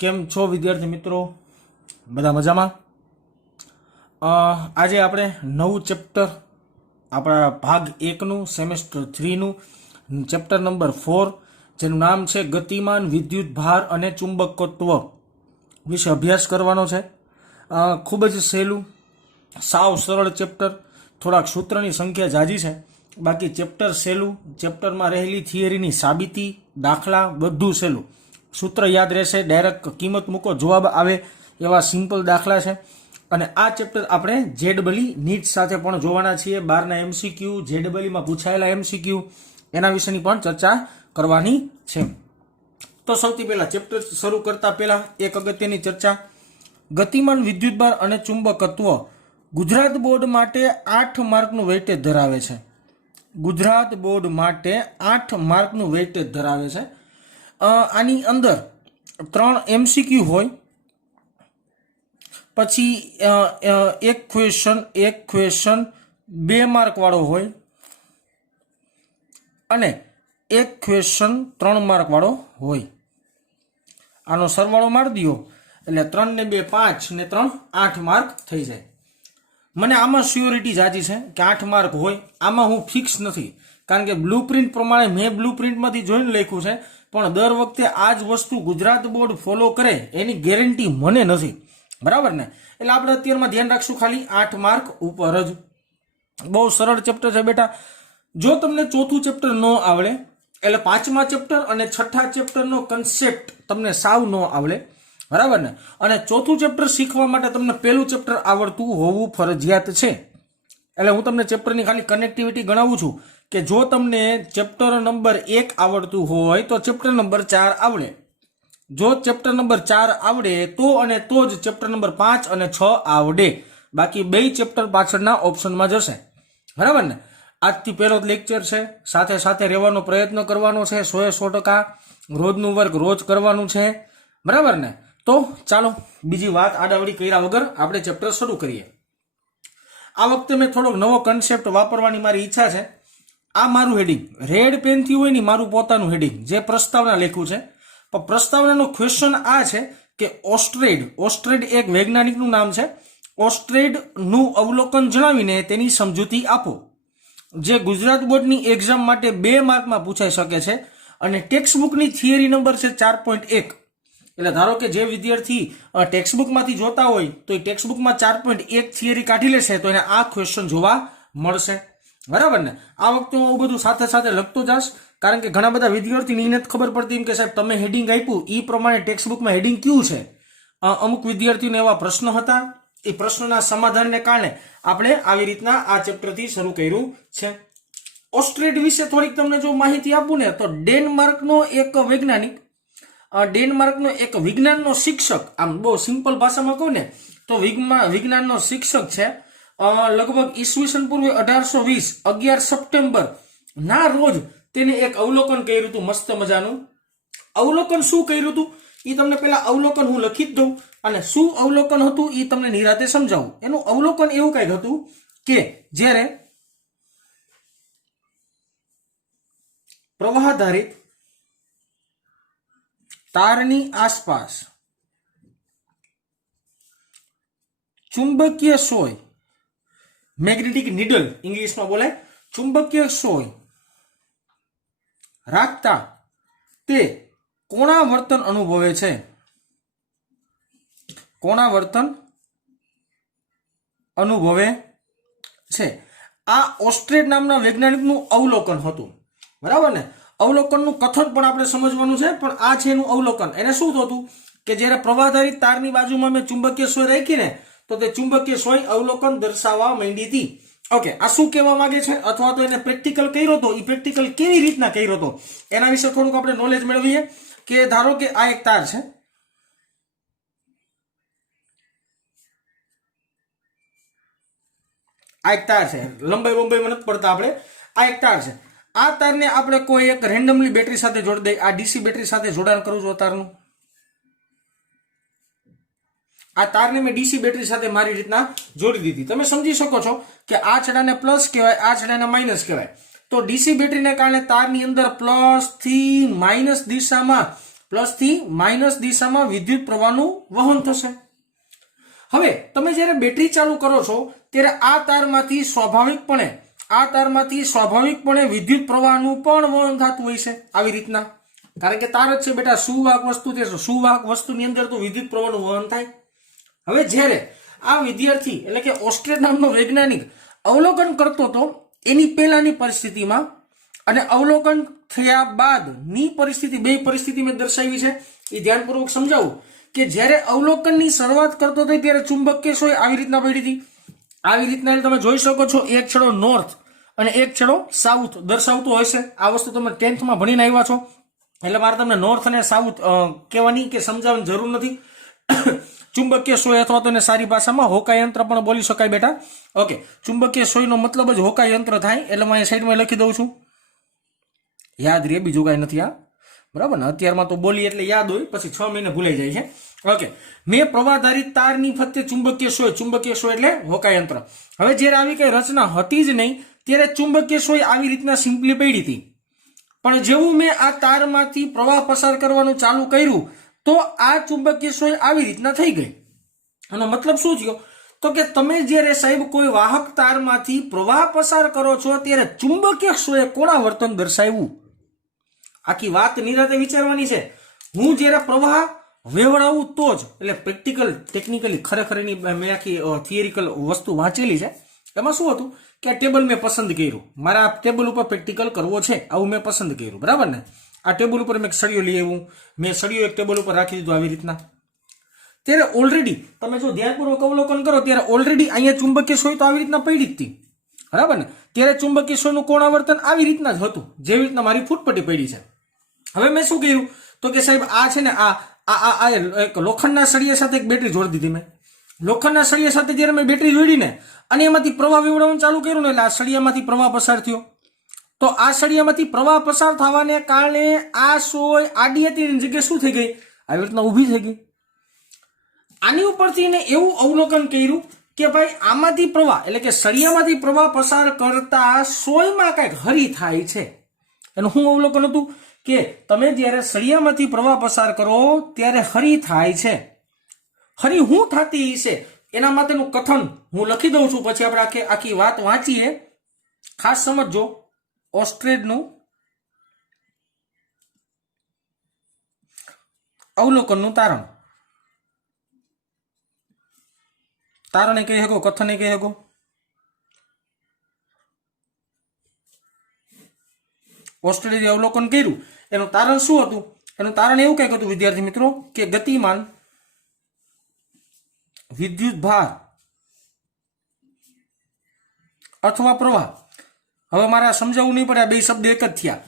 કેમ છો વિદ્યાર્થી મિત્રો? બધા મજામાં? આજે આપણે નવું ચેપ્ટર આપણા ભાગ 1નું સેમેસ્ટર 3નું ચેપ્ટર નંબર 4 જેનું નામ છે ગતિમાન વિદ્યુત ભાર અને ચુંબકત્વ વિશે અભ્યાસ કરવાનો છે. ખૂબ જ સહેલું, સાવ સરળ ચેપ્ટર. થોડાક સૂત્રની સંખ્યા જાજી છે, બાકી ચેપ્ટર સહેલું. ચેપ્ટરમાં રહેલી થિયરીની સાબિતી, દાખલા બધું સહેલું. સૂત્ર યાદ રહેશે, ડાયરેક્ટ કિંમત મૂકો જવાબ આવે એવા સિમ્પલ દાખલા છે. અને આ ચેપ્ટર આપણે જેડબલી નીટ સાથે પણ જોવાના છીએ. 12ના MCQ, જેડબલીમાં પૂછાયેલા MCQ એના વિશેની પણ ચર્ચા કરવાની છે. તો સૌથી પહેલા ચેપ્ટર શરૂ કરતા પહેલા એક અગત્યની ચર્ચા. ગતિમાન વિદ્યુતભાર અને ચુંબકત્વ ગુજરાત બોર્ડ માટે 8 માર્કનું વેઇટેજ ધરાવે છે. ગુજરાત બોર્ડ માટે 8 માર્કનું વેઇટેજ ધરાવે છે. આની અંદર 3 MCQ હોય, પછી એક ક્વેશ્ચન 2 માર્ક વાળો હોય અને એક ક્વેશ્ચન 3 માર્ક વાળો હોય. આનો સરવાળો મારી દો એટલે 3 ને 2 5 ને 3 8 માર્ક થઈ જાય. મને આમાં શ્યોરિટી જાજી છે કે 8 માર્ક હોય. આમાં હું ફિક્સ નથી, કારણ કે બ્લુ પ્રિન્ટ પ્રમાણે મેં બ્લુ પ્રિન્ટમાંથી જોઈને લખ્યું છે, પણ દર વખતે આ જ વસ્તુ ગુજરાત બોર્ડ ફોલો કરે એની ગેરંટી મને નથી. બરાબર ને? એટલે આપણે અત્યારમાં ધ્યાન રાખશું ખાલી 8 માર્ક ઉપર જ. બહુ સરળ ચેપ્ટર છે બેટા. જો તમને ચોથું ચેપ્ટર ન આવડે એટલે 5મા ચેપ્ટર અને 6ઠા ચેપ્ટરનો કન્સેપ્ટ તમને સાવ ન આવડે, બરાબર ને? અને ચોથું ચેપ્ટર શીખવા માટે તમને પહેલું ચેપ્ટર આવડતું હોવું ફરજિયાત છે. એટલે હું તમને ચેપ્ટરની ખાલી કનેક્ટિવિટી ગણાવું છું કે જો તમને ચેપ્ટર નંબર 1 આવડતું હોય તો ચેપ્ટર નંબર 4 આવડે. જો ચેપ્ટર નંબર 4 આવડે તો અને તો જ ચેપ્ટર નંબર 5 અને 6 આવડે. બાકી 2 ચેપ્ટર પાછળના ઓપ્શનમાં જશે. બરાબર ને? આજથી પહેલો જ લેક્ચર છે. સાથે સાથે રહેવાનો પ્રયત્ન કરવાનો છે. 100% રોજનું વર્ક રોજ કરવાનું છે. બરાબર ને? તો ચાલો બીજી વાત આડાવડી કર્યા વગર આપણે ચેપ્ટર શરૂ કરીએ. આ વખતે મેં થોડોક નવો કન્સેપ્ટ વાપરવાની મારી ઈચ્છા છે. આ મારું હેડિંગ રેડ પેનથી હોય ને, મારું પોતાનું હેડિંગ જે પ્રસ્તાવના લખ્યું છે. પણ પ્રસ્તાવનાનો ક્વેશ્ચન આ છે કે ઓસ્ટ્રેડ એક વૈજ્ઞાનિકનું નામ છે. ઓસ્ટ્રેડનું અવલોકન જણાવીને તેની સમજૂતી આપો. જે ગુજરાત બોર્ડની એક્ઝામ માટે 2 માર્કમાં પૂછાઈ શકે છે અને ટેક્સ્ટબુકની થિયરી નંબર છે 4.1. એટલે ધારો કે જે વિદ્યાર્થી ટેક્સ્ટબુકમાંથી જોતા હોય તો એ ટેક્સ્ટબુકમાં 4.1 થિયરી કાઢી લેશે તો એને આ ક્વેશ્ચન જોવા મળશે. બરાબર ને? આ વખતે હું બધું સાથે સાથે લખતો જાશ, કારણ કે ઘણા બધા વિદ્યાર્થીને નથી ખબર પડતી કે સાહેબ તમે હેડિંગ આપ્યું એ પ્રમાણે ટેક્સ્ટબુકમાં હેડિંગ કયું છે. અમુક વિદ્યાર્થીઓને એવા પ્રશ્નો હતા. એ પ્રશ્નોના સમાધાનને કારણે આપણે આવી રીતના આ ચેપ્ટરથી શરૂ કર્યું છે. ઓસ્ટ્રેડ વિશે થોડીક તમને જો માહિતી આપું ને તો ડેનમાર્કનો એક વૈજ્ઞાનિક, ડેનમાર્કનો એક વિજ્ઞાનનો શિક્ષક, આમ બહુ સિમ્પલ ભાષામાં કહું ને તો વિજ્ઞાનનો શિક્ષક છે. લગભગ ઈસવીસન પૂર્વે 1820 11 સપ્ટેમ્બર ના રોજ તેને એક અવલોકન કર્યું હતું. મસ્ત મજાનું અવલોકન. શું કર્યું હતું એ તમને પેલા અવલોકન હું લખી જ દઉં અને શું અવલોકન હતું એ તમને નિરાતે સમજાવું. એનું અવલોકન એવું કંઈક હતું કે જ્યારે પ્રવાહાધારિત તારની આસપાસ ચુંબકીય સોય, મેગ્નેટિક નીડલ ઇંગ્લિશમાં બોલાય, ચુંબકીય સોય રાખતા તે કોણાવર્તન અનુભવે છે. કોણાવર્તન અનુભવે છે. આ ઓસ્ટ્રેડ નામના વૈજ્ઞાનિકનું અવલોકન હતું. બરાબર ને? અવલોકનનું કથન પણ આપણે સમજવાનું છે, પણ આ છે એનું અવલોકન. એને શું થતું કે જ્યારે પ્રવાહધારિત તારની બાજુમાં મેં ચુંબકીય સોય રાખીને તો તે ચુંબકીય સોય અવલોકન દર્શાવવા માંડી હતી. ઓકે, આ શું કહેવા માંગે છે અથવા તો એને પ્રેક્ટિકલ કર્યો હતો, એ પ્રેક્ટિકલ કેવી રીતના કર્યો હતો એના વિશે થોડુંક આપણે નોલેજ મેળવીએ. કે ધારો કે આ એક તાર છે, આ એક તાર છે, લંબાઈ નથી પડતા આપણે, આ એક તાર છે. આ તારને આપણે કોઈ એક રેન્ડમલી બેટરી સાથે જોડી દઈએ. આ ડીસી બેટરી સાથે જોડાણ કરું છું તારનું. આ તારને મેં ડીસી બેટરી સાથે મારી રીતના જોડી દીધી. તમે સમજી શકો છો કે આ છેડાને પ્લસ કહેવાય, આ છેડાને માઇનસ કહેવાય. તો ડીસી બેટરીને કારણે તારની અંદર પ્લસ થી માઇનસ દિશામાં प्लस थी माइनस दिशा में विद्युत प्रवाहनु वहन थशे। हवे तमे ज्यारे बेटरी चालू करो छो त्यारे आ तारमांथी स्वाभाविकपणे विद्युत प्रवाहनु पण वहन थतुं होय छे आवी रीतना, कारण के तार ज छे बेटा सुवाहक वस्तु छे, सुवाहक वस्तुनी अंदर तो विद्युत प्रवाहनु वहन थाय। हवे ज्यारे आ विद्यार्थी એટલે કે ઓસ્ટ્રેડ નામનો વૈજ્ઞાનિક અવલોકન કરતો તો એની પહેલાની પરિસ્થિતિમાં અને અવલોકન થયા બાદની પરિસ્થિતિ, બે પરિસ્થિતિ મેં દર્શાવી છે, એ ધ્યાનપૂર્વક સમજાવું કે જ્યારે અવલોકનની શરૂઆત કરતો હતો ત્યારે ચુંબકીય સોય આવી રીતના પડી હતી। આવી રીતના તમે જોઈ શકો છો, એક છેડો નોર્થ અને એક છેડો સાઉથ દર્શાવતો હોય છે। આ વસ્તુ તમે 10th માં ભણીને આવ્યા છો એટલે મારે તમને નોર્થ અને સાઉથ કહેવાની કે સમજાવવાની જરૂર નથી। चुंबकीय सोय अथवा तो सारी भाषा में होका यंत्र पण बोली शकाय बेटा। ओके, चुंबकीय सोय नो मतलब ज होका यंत्र थाय એટલે मैं साइड में लखी दઉં છું, याद रहे, बीजू काई નથી आ, बराबर ने। અત્યારમાં तो बोली એટલે याद होय, પછી 6 મહિને ભૂલાઈ જાય છે। ओके, मैं प्रवाहधारित तारनी फरते चुंबकीय सोय એટલે होका यंत्र। હવે જ્યારે આવી કઈ રચના હતી જ નહીં ત્યારે ચુંબકીય સોય આવી રીતના સિમ્પલી પડી હતી, પણ જેવું મેં આ તારમાંથી પ્રવાહ પસાર કરવાનું ચાલુ કર્યું तो आ चुंबकीय सोय આવી રીતના થઈ ગઈ। આનો મતલબ શું થયો તો કે તમે જ્યારે સાહેબ કોઈ વાહક તારમાંથી પ્રવાહ પસાર કરો છો ત્યારે ચુંબકીય સોયે કોના વર્તન દર્શાવ્યું, આખી વાત નિરાતે વિચારવાની છે। હું જ્યારે પ્રવાહ વેવડાવું તો જ, એટલે પ્રેક્ટિકલ ટેકનિકલી ખરેખર એની મેં આખી થિયરિકલ વસ્તુ વાંચેલી છે। એમાં શું હતું કે આ ટેબલ મેં પસંદ કર્યું, મારા આ ટેબલ ઉપર પ્રેક્ટિકલ કરવો છે આવું મેં પસંદ કર્યું, બરાબર ને। आ टेबल पर मैं सळियो लई आव्यो, मैं सळियो एक टेबल पर राखी दीधो आवी रीतना, त्यारे ऑलरेडी तमे जो ध्यानपूर्वक अवलोकन करो त्यारे ऑलरेडी अहींया चुंबकीय सोय तो आवी रीतना पड़ी ज थी, बराबर ने। त्यारे चुंबकीय सोयनुं कोणावर्तन आवी रीतना ज हतुं, जेवी रीतना मारी फूटपट्टी पड़ी छे। हवे मैं शुं कर्युं तो के साहेब आ छे ने आ एक लोखंडना सळिया साथे एक बेटरी जोड़ी दीधी मैं। लोखंडना सळिया साथे ज्यारे मैं बेटरी जोडीने अने एमांथी प्रवाह वेवडावવાનું चालू कर्युं ने એટલે આ સળિયામાંથી પ્રવાહ પસાર થયો, तो आ सळियामांथी प्रवाह पसार थवाने कारणे आ सोय आडी हती एनी जग्याए शुं थई गई, આવી રીતના ઊભી થઈ ગઈ। આની ઉપરથી એને એવું અવલોકન કર્યું કે ભાઈ આમાંથી પ્રવાહ એટલે કે સળિયામાંથી પ્રવાહ પસાર કરતા સોયમાં કંઈક હરી થાય છે। એનું શું અવલોકન હતું કે તમે જ્યારે સળિયામાંથી પ્રવાહ પસાર કરો ત્યારે હરી થાય છે। હરી શું થતી છે એના માટેનું કથન હું લખી દઉં છું, પછી આપણે આખી વાત વાંચીએ, ખાસ સમજજો। ઓસ્ટ્રેડનું અવલોકનનું તારણ, તારણે કહી શકો, કથને કહી શકો। ઓસ્ટ્રેડે અવલોકન કર્યું એનું તારણ શું હતું? એનું તારણ એવું કંઈક હતું વિદ્યાર્થી મિત્રો કે ગતિમાન વિદ્યુત ભાર અથવા પ્રવાહ, હવે મારે સમજાવવું નહીં પડે, આ બે શબ્દ એક જ થયા।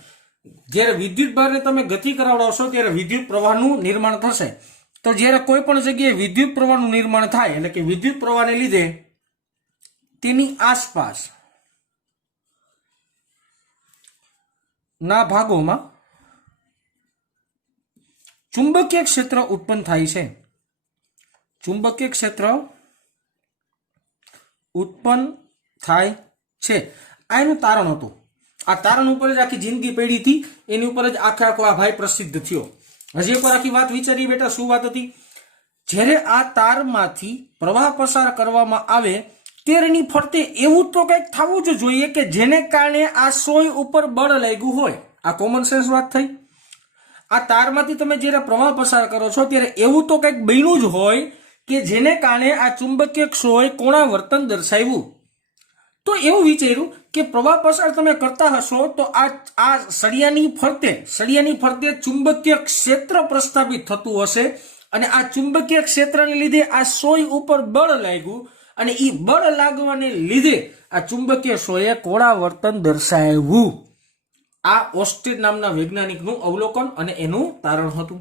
જ્યારે વિદ્યુત ભારને તમે ગતિ કરાવડાવશો ત્યારે વિદ્યુત પ્રવાહનું નિર્માણ થશે। તો જ્યારે કોઈ પણ જગ્યાએ વિદ્યુત પ્રવાહનું નિર્માણ થાય એટલે કે વિદ્યુત પ્રવાહને લીધે તેની આસપાસ ના ભાગોમાં ચુંબકીય ક્ષેત્ર ઉત્પન્ન થાય છે। ચુંબકીય ક્ષેત્ર ઉત્પન્ન થાય છે, આ એનું તારણ હતું। આ તારણ ઉપર જ આખી જિંદગી પડી હતી, એની ઉપર જ આખો આ ભાઈ પ્રસિદ્ધ થયો। હજી એકવાર આખી વાત વિચારી બેટા, શું વાત હતી? જ્યારે આ તારમાંથી પ્રવાહ પસાર કરવામાં આવે ત્યારે એની ફરતે એવું તો કંઈક થવું જ જોઈએ કે જેને કારણે આ સોય ઉપર બળ લાગ્યું હોય। આ કોમન સેન્સ વાત થઈ। આ તારમાંથી તમે જ્યારે પ્રવાહ પસાર કરો છો ત્યારે એવું તો કંઈક બન્યું જ હોય કે જેને કારણે આ ચુંબકીય સોય કોણા વર્તન દર્શાવ્યું। તો એવું વિચાર્યું કે પ્રવાહ પસાર તમે કરતા હશો તો આ સળિયાની ફરતે ચુંબકીય ક્ષેત્ર પ્રસ્થાપિત થતું હશે અને આ ચુંબકીય ક્ષેત્રને લીધે આ સોય ઉપર બળ લાગ્યું અને એ બળ લાગવાને લીધે આ ચુંબકીય સોયે કોણા વર્તન દર્શાવ્યું। આ ઓસ્ટ્રેડ નામના વૈજ્ઞાનિકનું અવલોકન અને એનું તારણ હતું।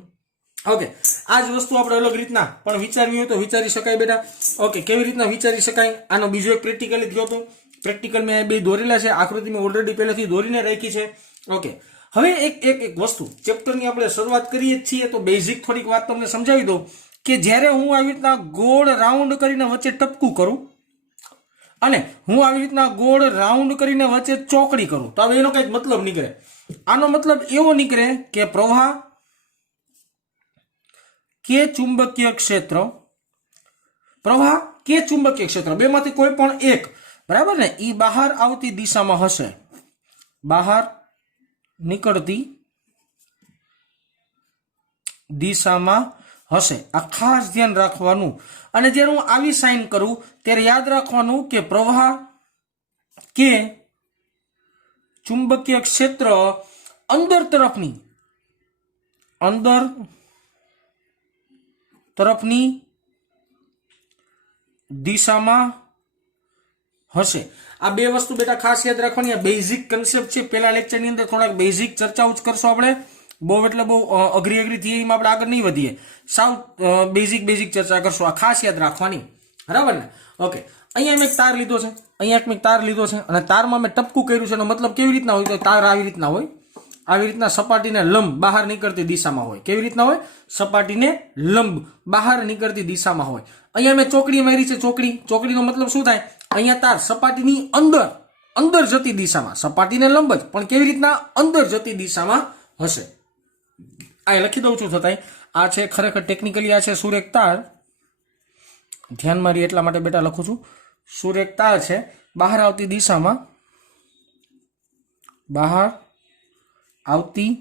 ઓકે, આ જ વસ્તુ આપણે અલગ રીતના પણ વિચારવી હોય તો વિચારી શકાય બેટા। ઓકે, કેવી રીતના વિચારી શકાય? આનો બીજો એક પ્રેક્ટિકલ થયો હતો, પ્રેક્ટિકલ મેં બે દોરેલા છે, આકૃતિ મેં ઓલરેડી પહેલેથી દોરીને રાખી છે। ઓકે, હવે એક વસ્તુ ચેપ્ટરની આપણે શરૂઆત કરીએ છીએ તો બેઝિક થોડીક વાત તમને સમજાવી દઉં કે જ્યારે હું આવી રીતના ગોળ રાઉન્ડ કરીને વચ્ચે ટપકું કરું અને હું આવી રીતના ગોળ રાઉન્ડ કરીને વચ્ચે ચોકડી કરું તો હવે એનો કંઈક મતલબ નીકળે। આનો મતલબ એવો નીકળે કે પ્રવાહ કે ચુંબકીય ક્ષેત્ર પ્રવાહ કે ચુંબકીય ક્ષેત્ર બેમાંથી કોઈ પણ એક, બરાબર ને, ઈ બહાર આવતી દિશામાં હશે, બહાર નીકળતી દિશામાં હશે. આ ખાસ ધ્યાન રાખવાનું. અને જ્યારે હું આવી સાઇન કરું ત્યારે યાદ રાખવાનું કે પ્રવાહ કે ચુંબકીય ક્ષેત્ર અંદર તરફની દિશામાં હશે. આ બે વસ્તુ બેટા ખાસ યાદ રાખવાની. આ બેઝિક કન્સેપ્ટ છે. પહેલા લેક્ચરની અંદર થોડાક બેઝિક ચર્ચાઓ જ કરશો આપણે. બહુ એટલે બહુ અઘરી થિયરીમાં આપણે આગળ નહીં વધીએ. સાવ બેઝિક ચર્ચા કરશો. આ ખાસ યાદ રાખવાની, બરાબર ને? ઓકે, અહીંયા મેં એક તાર લીધો છે, અહીંયા મેં તાર લીધો છે અને તારમાં મેં ટપકું કર્યું છે. એનો મતલબ કેવી રીતના હોય? તો તાર આવી રીતના હોય, આવી રીતના સપાટીને લંબ બહાર નીકળતી દિશામાં હોય. કેવી રીતના હોય? સપાટીને લંબ બહાર નીકળતી દિશામાં હોય. અહીંયા મેં ચોકડી મારી છે. ચોકડીનો મતલબ શું થાય? અહીંયા તાર સપાટીની અંદર જતી દિશામાં, સપાટીને લંબ જ, પણ કેવી રીતના? અંદર જતી દિશામાં હશે. આ લખી દઉં છું છતાંય. આ છે ખરેખર ટેકનિકલી આ છે સુરેખ તાર. ધ્યાન મારી એટલા માટે બેટા લખું છું. સુરેખ તાર છે. બહાર આવતી દિશામાં, બહાર આવતી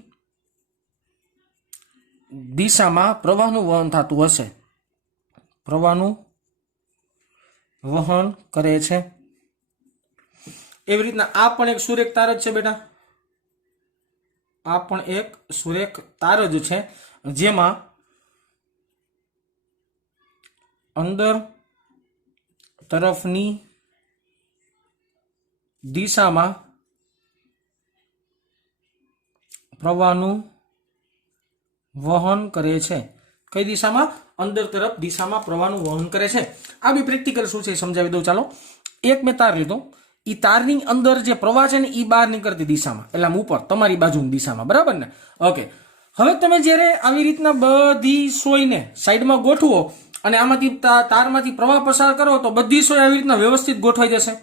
દિશામાં પ્રવાહનું વહન થતું હશે, પ્રવાહનું વહન કરે છે. એવી રીતના આ પણ એક સુરેખ તાર જ છે બેટા. આ પણ એક સુરેખ તાર જ છે, જેમાં અંદર તરફની દિશામાં પ્રવાહનું વહન કરે છે. કઈ દિશામાં? અંદર તરફ દિશામાં પ્રવાહનું વહન કરે છે. આ બી પ્રેક્ટિકલ શું છે સમજાવી દઉં. ચાલો, એક મેં તાર લીધો. ઈ તારની અંદર જે પ્રવાહ છે ને ઈ બહાર નીકળતી દિશામાં, એટલે આમ ઉપર તમારી બાજુની દિશામાં, બરાબર ને? ઓકે, હવે તમે જ્યારે આવી રીતના બધી સોયને સાઈડમાં ગોઠવો અને આમાંથી તારમાંથી પ્રવાહ પસાર કરો તો બધી સોય આવી રીતના વ્યવસ્થિત ગોઠવાઈ જશે.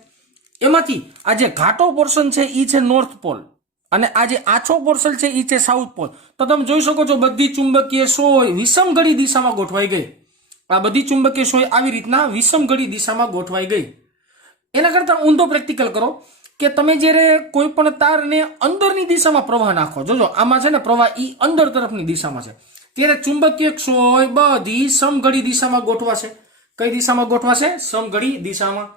એમાંથી આ જે ઘાટો પોર્શન છે ઈ છે નોર્થ પોલ અને આ જે આછો પોર્શન છે ઈ છે સાઉથ પોલ. તો તમે જોઈ શકો છો બધી ચુંબકીય સોય વિષમઘડી દિશામાં ગોઠવાઈ ગઈ. આ બધી ચુંબકીય સોય આવી રીતના વિષમઘડી દિશામાં ગોઠવાઈ ગઈ. એના કરતા ઊંધો પ્રેક્ટિકલ કરો કે તમે જ્યારે કોઈ પણ તારને અંદરની દિશામાં પ્રવાહ નાખો, જોજો આમાં છે ને પ્રવાહ ઈ અંદર તરફની દિશામાં છે, ત્યારે ચુંબકીય સોય બધી સમઘડી દિશામાં ગોઠવાશે. કઈ દિશામાં ગોઠવાશે? સમઘડી દિશામાં.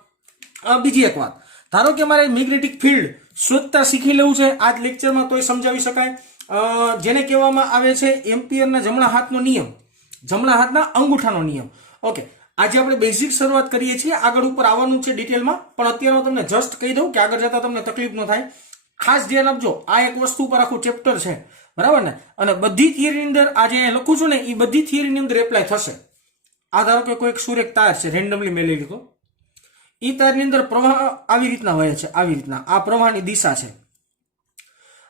બીજી એક વાત, ધારો કે મારે મેગ્નેટિક ફિલ્ડ શોધતા શીખી લેવું છે આજ લેક્ચરમાં, તોય સમજાવી શકાય. જેને કહેવામાં આવે છે એમ્પિયરના જમણા હાથનો નિયમ, જમણા હાથના અંગૂઠાનો નિયમ. ઓકે, આજે આપણે બેઝિક શરૂઆત કરીએ છીએ. આગળ ઉપર આવવાનું છે ડિટેલમાં, પણ અત્યારે તમને જસ્ટ કહી દઉં કે આગળ જતા તમને તકલીફ ન થાય. ખાસ ધ્યાન આપજો, આ એક વસ્તુ પર આખું ચેપ્ટર છે, બરાબર ને? અને બધી થિયરીની અંદર આજે લખું છું ને એ બધી થિયરીની અંદર એપ્લાય થશે. આ ધારો કે કોઈ એક સુરેખ તાર છે, રેન્ડમલી મેં લઈ લીધો. ઈ તારની અંદર પ્રવાહ આવી રીતના વહે છે, આવી રીતના. આ પ્રવાહની દિશા છે.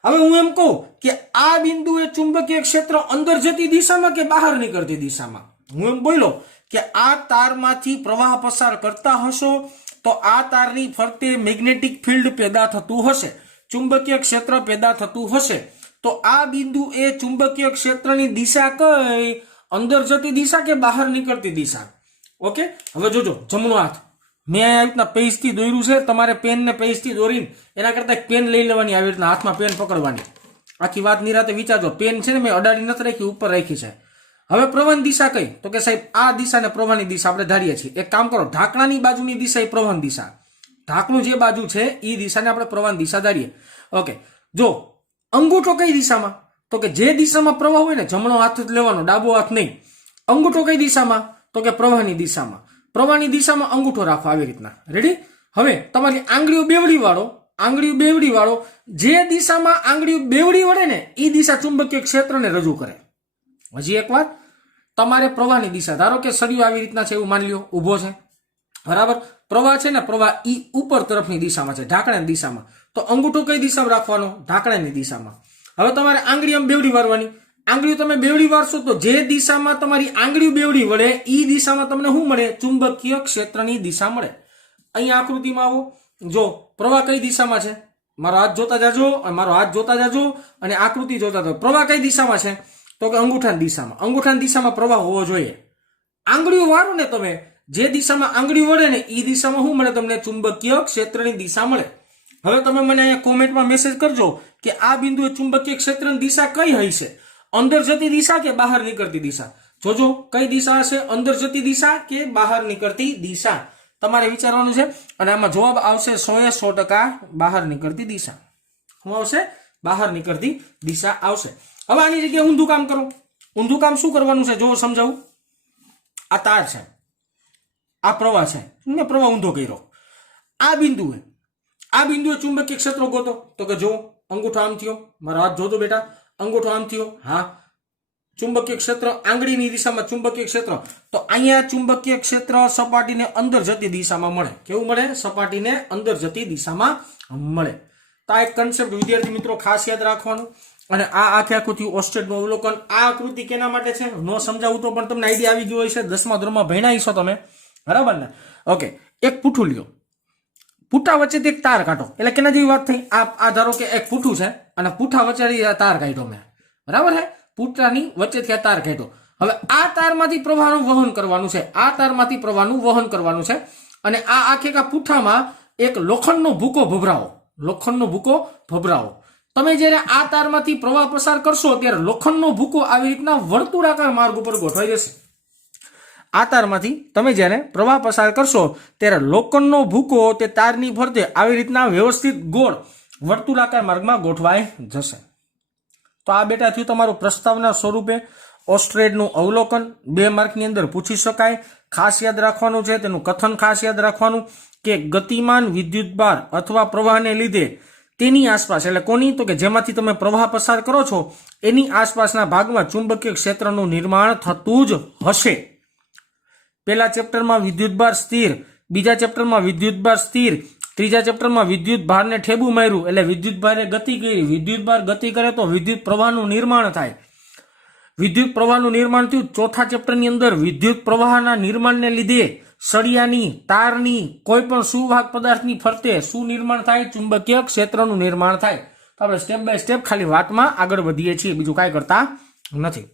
હવે હું એમ કહું કે આ બિંદુએ ચુંબકીય ક્ષેત્ર અંદર જતી દિશામાં કે બહાર નીકળતી દિશામાં? હું એમ બોલ્યો કે આ તારમાંથી પ્રવાહ પસાર કરતા હશો તો આ તારની ફરતે મેગ્નેટિક ફિલ્ડ પેદા થતું હશે, ચુંબકીય ક્ષેત્ર પેદા થતું હશે. તો આ બિંદુ એ ચુંબકીય ક્ષેત્રની દિશા કઈ? અંદર જતી દિશા કે બહાર નીકળતી દિશા? ઓકે, હવે જોજો જમણો હાથ મેં આવી રીતના પેજથી દોર્યું છે. તમારે પેન ને પેજથી દોરીને એના કરતા એક પેન લઈ લેવાની, આવી રીતના હાથમાં પેન પકડવાની. આખી વાત નિરાતે વિચારજો. પેન છે ને મેં અડાડી નથી રાખી, ઉપર રાખી છે. હવે પ્રવાહની દિશા કઈ? તો કે સાહેબ આ દિશા ને પ્રવાહની દિશા આપણે ધારીએ છીએ. એક કામ કરો, ઢાંકણાની બાજુની દિશા એ પ્રવાહની દિશા, ઢાંકણું જે બાજુ છે એ દિશાને આપણે પ્રવાહની દિશા ધારીએ. ઓકે, જો અંગૂઠો કઈ દિશામાં? તો કે જે દિશામાં પ્રવાહ હોય ને જમણો હાથ જ લેવાનો, ડાબો હાથ નહીં. અંગૂઠો કઈ દિશામાં? તો કે પ્રવાહની દિશામાં. પ્રવાહની દિશામાં અંગૂઠો રાખો આવી રીતના. રેડી? હવે તમારી આંગળીઓ બેવડી વાળો જે દિશામાં આંગળીઓ બેવડી વળે ને એ દિશા ચુંબકીય ક્ષેત્રને રજૂ કરે. હજી એક વાત, તમારે પ્રવાહની દિશા, ધારો કે સળિયો આવી રીતના છે એવું માની લ્યો, ઊભો છે, બરાબર? પ્રવાહ છે ને, પ્રવાહ ઈ ઉપર તરફની દિશામાં છે, ઢાંકણાની દિશામાં. તો અંગૂઠો કઈ દિશામાં રાખવાનો? ઢાંકણાની દિશામાં. હવે તમારે આંગળી આમ બેવડી વાળવાની. આંગળીઓ તમે બેવડી વાળશો તો જે દિશામાં તમારી આંગળીઓ બેવડી વળે એ દિશામાં તમને શું મળે? ચુંબકીય ક્ષેત્રની દિશા મળે. અહીંયા આકૃતિમાં આવો, જો પ્રવાહ કઈ દિશામાં છે? મારો હાથ જોતા જાજો અને આકૃતિ જોતા જાઓ. પ્રવાહ કઈ દિશામાં છે? તો કે અંગૂઠાની દિશામાં. અંગૂઠાની દિશામાં પ્રવાહ હોવો જોઈએ. આંગળીઓ વાળો ને તમે, જે દિશામાં આંગળી વળે ને એ દિશામાં શું મળે તમને? ચુંબકીય ક્ષેત્રની દિશા મળે. હવે તમે મને અહીંયા કોમેન્ટમાં મેસેજ કરજો કે આ બિંદુએ ચુંબકીય ક્ષેત્રની દિશા કઈ હશે? અંદર જતી દિશા કે બહાર નીકળતી દિશા? જોજો કઈ દિશા હશે, અંદર જતી દિશા કે બહાર નીકળતી દિશા, તમારે વિચારવાનું છે. અને આમાં જવાબ આવશે 100% બહાર નીકળતી દિશા. શું આવશે? બહાર નીકળતી દિશા આવશે. હવે આની જગ્યાએ ઊંધું કામ કરો. ઊંધું કામ શું કરવાનું છે? જો સમજાવું. આ તાર છે, આ પ્રવાહ છે, મેં પ્રવાહ ઊંધો કર્યો. આ બિંદુએ ચુંબકીય ક્ષેત્ર ગોતો. તો કે જો અંગૂઠો આમ થયો, મારો હાથ જોતો બેટા, અંગૂઠો આમ થયો, હા, ચુંબકીય ક્ષેત્ર આંગળીની દિશામાં ચુંબકીય ક્ષેત્ર. તો અહીંયા ચુંબકીય ક્ષેત્ર સપાટીને અંદર જતી દિશામાં મળે. કેવું મળે? સપાટીને અંદર જતી દિશામાં મળે. તો આ એક કન્સેપ્ટ વિદ્યાર્થી મિત્રો ખાસ યાદ રાખવાનું. અને આ આખે આખું થયું ઓસ્ટેડનું અવલોકન. આ આકૃતિ કેના માટે છે ન સમજાવું તો પણ તમને આઈડિયા આવી ગયો હશે. 10મા ધોરણમાં ભણ્યા છો તમે, બરાબર ને? ઓકે, એક પૂઠું લ્યો, પૂઠા વચ્ચેથી એક તાર કાઢો. એટલે કેના જેવી વાત થઈ? આ ધારો કે એક પૂઠું છે અને પૂઠા વચ્ચે તાર કાઢ્યો મેં, બરાબર છે? પૂઠાની વચ્ચેથી આ તાર કાઢ્યો. હવે આ તારમાંથી પ્રવાહનું વહન કરવાનું છે. આ તારમાંથી પ્રવાહનું વહન કરવાનું છે. અને આ આખે આખા પૂઠામાં એક લોખંડનો ભૂકો ભભરાવો. લોખંડનો ભૂકો ભભરાવો. તમે જ્યારે આ તારમાંથી પ્રવાહ પસાર કરશો ત્યારે લોખંડનો ભૂકો આવી રીતના વર્તુળાકાર માર્ગ ઉપર ગોઠવાઈ જશે. આ તારમાંથી તમે જ્યારે પ્રવાહ પસાર કરશો ત્યારે લોખંડનો ભૂકો તે તારની ફરતે આવી રીતના વ્યવસ્થિત ગોળ વર્તુળાકાર માર્ગમાં ગોઠવાઈ જશે. તો આ બેટા થયું તમારું પ્રસ્તાવના સ્વરૂપે ઓસ્ટ્રેડનું અવલોકન. 2 માર્કની અંદર પૂછી શકાય. ખાસ યાદ રાખવાનું છે, તેનું કથન ખાસ યાદ રાખવાનું કે ગતિમાન વિદ્યુતભાર અથવા પ્રવાહને લીધે તેની આસપાસ, એટલે કોની? તો કે જેમાંથી તમે પ્રવાહ પસાર કરો છો એની આસપાસના ભાગમાં ચુંબકીય ક્ષેત્રનું નિર્માણ થતું જ હશે. પહેલા ચેપ્ટરમાં વિદ્યુતભાર સ્થિર, બીજા ચેપ્ટરમાં વિદ્યુતભાર સ્થિર, ત્રીજા ચેપ્ટરમાં વિદ્યુત ભારને ઠેબુ માર્યું એટલે વિદ્યુત ભારે ગતિ કરી. વિદ્યુત ભાર ગતિ કરે તો વિદ્યુત પ્રવાહનું નિર્માણ થાય. વિદ્યુત પ્રવાહનું નિર્માણ થયું. ચોથા ચેપ્ટરની અંદર વિદ્યુત પ્રવાહના નિર્માણને લીધે સળિયાની, તારની, કોઈ પણ સુવાહક પદાર્થની ફરતે શું નિર્માણ થાય? ચુંબકીય ક્ષેત્રનું નિર્માણ થાય. તો આપણે સ્ટેપ બાય સ્ટેપ ખાલી વાતમાં આગળ વધીએ છીએ, બીજું કાંઈ કરતા નથી.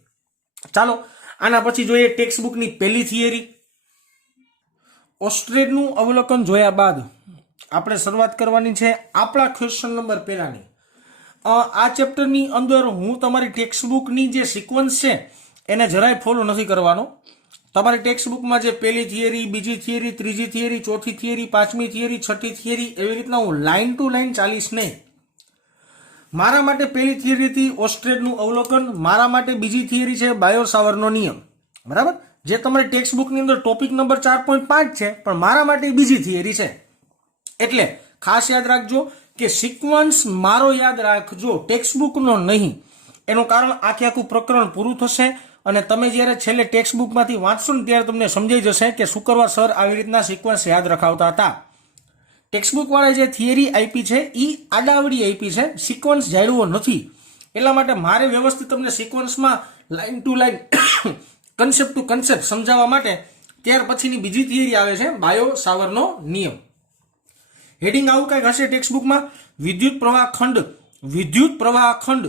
ચાલો આના પછી જોઈએ ટેક્સ્ટ બુકની પહેલી થિયરી. ઓસ્ટ્રેડનું અવલોકન જોયા બાદ આપણે શરૂઆત કરવાની છે આપણા ક્વેશ્ચન નંબર પહેલાની. આ ચેપ્ટરની અંદર હું તમારી ટેક્સ્ટ બુકની જે સિક્વન્સ છે એને જરાય ફોલો નથી કરવાનો. તમારી ટેક્સ્ટ બુકમાં જે પહેલી થિયરી, બીજી થિયરી, ત્રીજી થિયરી, ચોથી થિયરી, પાંચમી થિયરી, છઠ્ઠી થિયરી, એવી રીતના હું લાઇન ટુ લાઇન ચાલીશ નહીં. મારા માટે પહેલી થિયરી હતી ઓસ્ટ્રેડનું અવલોકન, મારા માટે બીજી થિયરી છે બાયો સાવરનો નિયમ, બરાબર? જે તમારી ટેક્સ્ટ બુકની અંદર ટોપિક નંબર 4.5 છે, પણ મારા માટે બીજી થિયરી છે. એટલે ખાસ યાદ રાખજો કે સિક્વન્સ મારો યાદ રાખજો, ટેક્સ્ટ બુકનો નહીં. એનું કારણ આખે આખું પ્રકરણ પૂરું થશે અને તમે જ્યારે છેલ્લે ટેક્સ્ટ બુકમાંથી વાંચશો ને ત્યારે તમને સમજાઈ જશે કે શું કરવા સર આવી રીતના સિક્વન્સ યાદ રખાવતા હતા. ટેક્સ્ટ બુક વાળા જે થિયરી આપી છે એ આડાવડી આપી છે, સિક્વન્સ જાળવો નથી. એટલા માટે મારે વ્યવસ્થિત તમને સિક્વન્સમાં line to line concept to concept સમજાવવા માટે ત્યાર પછીની બીજી થિયરી આવે છે બાયો સાવરનો નિયમ. હેડિંગ આવું કંઈક હશે ટેક્સ્ટ બુકમાં, વિદ્યુત પ્રવાહ ખંડ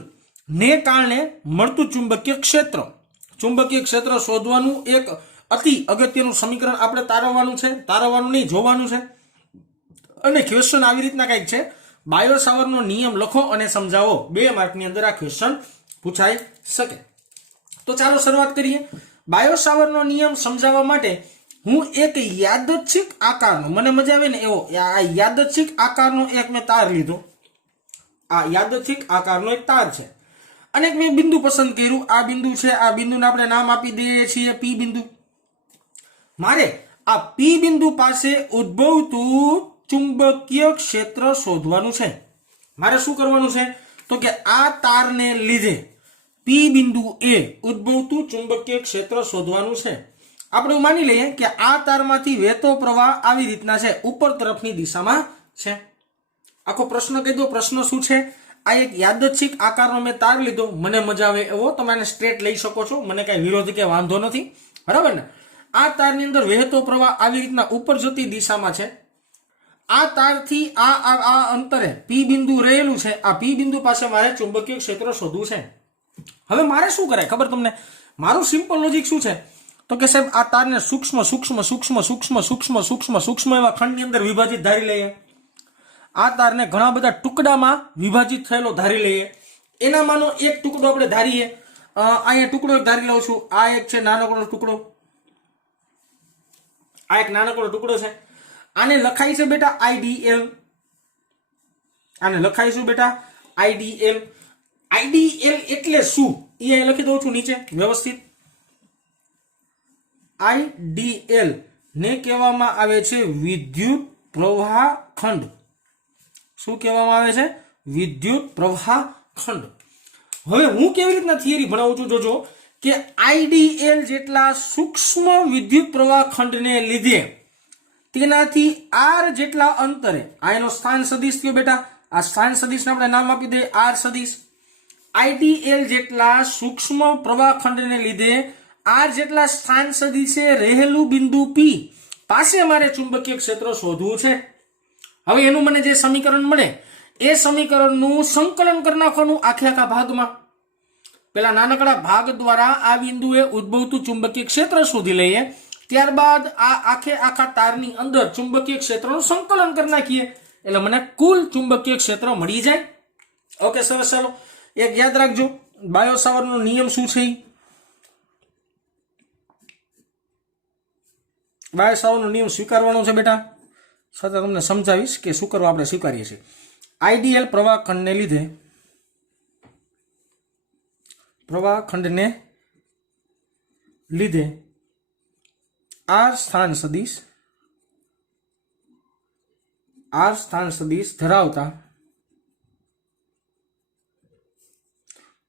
ને કારણે મળતું ચુંબકીય ક્ષેત્ર. ચુંબકીય ક્ષેત્ર શોધવાનું એક અતિ અગત્યનું સમીકરણ આપણે તારવવાનું નહીં, જોવાનું છે. અને ક્વેશ્ચન આવી રીતના કંઈક છે, બાયો સાવરનો નિયમ લખો અને સમજાવો. 2 માર્કની અંદર આ ક્વેશ્ચન પૂછાઈ શકે. તો ચાલો શરૂઆત કરીએ. બાયો સાવરનો નિયમ સમજાવવા માટે હું એક યાદચ્છિક આકારનો, મને મજા આવે ને એવો આ યાદચ્છિક આકારનો એક મેં તાર લીધો. આ યાદચ્છિક આકારનો એક તાર છે અને મેં બિંદુ પસંદ કર્યું. આ બિંદુ છે, આ બિંદુને આપણે નામ આપી દઈએ છીએ પી બિંદુ. મારે આ પી બિંદુ પાસે ઉદ્ભવતું ચુંબકીય ક્ષેત્ર શોધવાનું છે. મારે શું કરવાનું છે? તો કે આ તારને લીધે પી બિંદુ એ ઉદ્ભવતું ચુંબકીય ક્ષેત્ર શોધવાનું છે. આપણે માની લઈએ કે આ તારમાંથી વહેતો પ્રવાહ આવી રીતના છે, ઉપર તરફની દિશામાં છે. આખો પ્રશ્ન કહી દો. પ્રશ્ન શું છે? આ એક યાદચ્છિક આકારનો મેં તાર લીધો, મને મજા આવે એવો. તમે આને સ્ટ્રેટ લઈ શકો છો, મને કઈ વિરોધ કે વાંધો નથી, બરાબર ને? આ તારની અંદર વહેતો પ્રવાહ આવી રીતના ઉપર જતી દિશામાં છે. આ તારથી આ અંતરે પી બિંદુ રહેલું છે. આ પી બિંદુ પાસે મારે ચુંબકીય ક્ષેત્ર શોધવું છે. હવે મારે શું કરાય ખબર તમને? મારું સિમ્પલ લોજિક શું છે તો કે સાહેબ આ તારને સૂક્ષ્મ સૂક્ષ્મ સૂક્ષ્મ સૂક્ષ્મ સૂક્ષ્મ સૂક્ષ્મ સૂક્ષ્મ એવા ખંડની અંદર વિભાજિત ધારી લઈએ. આ તારને ઘણા બધા ટુકડામાં વિભાજિત થયેલો ધારી લઈએ. એનામાંનો એક ટુકડો આપણે ધારીએ. અહીંયા ટુકડો એક ધારી લઉં છું. આ એક છે નાનકડો ટુકડો, આ એક નાનકડો ટુકડો છે. આને લખાય છે બેટા આઈડીએલ. આને લખાય શું બેટા? આઈડીએલ. આઈડીએલ એટલે શું એ અહીં લખી દઉં છું નીચે વ્યવસ્થિત. આઈડીએલ ને કહેવામાં આવે છે વિદ્યુત પ્રવાહ ખંડ. શું કહેવામાં આવે છે? વિદ્યુત પ્રવાહ ખંડ. હવે હું કેવી રીતના થિયરી ભણાવું છું જોજો કે આઈડીએલ જેટલા સૂક્ષ્મ વિદ્યુત પ્રવાહ ખંડને લીધે તેનાથી આર જેટલા અંતરે, આ એનો સ્થાન સદિશ થયો બેટા. આ સ્થાન સદિશને આપણે નામ આપી દઈએ આર સદિશ. આઈડીએલ જેટલા સૂક્ષ્મ પ્રવાહ ખંડને લીધે આર જેટલા સ્થાન સદિશે રહેલું બિંદુ પી પાસે મારે ચુંબકીય ક્ષેત્ર શોધવું છે. હવે એનું મને જે સમીકરણ મળે એ સમીકરણનું સંકલન કરી નાખવાનું આખે આખા ભાગમાં. પેલા નાનકડા ભાગ દ્વારા આ બિંદુએ ઉદ્ભવતું ચુંબકીય ક્ષેત્ર શોધી લઈએ. ત્યારબાદ આ આખે આખા તારની અંદર ચુંબકીય ક્ષેત્રનું સંકલન કરી નાખીએ એટલે મને કુલ ચુંબકીય ક્ષેત્ર મળી જાય. ઓકે સરસ. ચાલો એક યાદ રાખજો, બાયો સાવરનો નિયમ શું છે? બાયો સાવરનો નિયમ સ્વીકારવાનો છે બેટા. સાથે તમને સમજાવીશ કે શું કરવા આપણે સ્વીકારીએ છીએ. આઈડીએલ પ્રવાહ ખંડને લીધે, પ્રવાહ ખંડને લીધે આર સ્થાન સદિશ ધરાવતા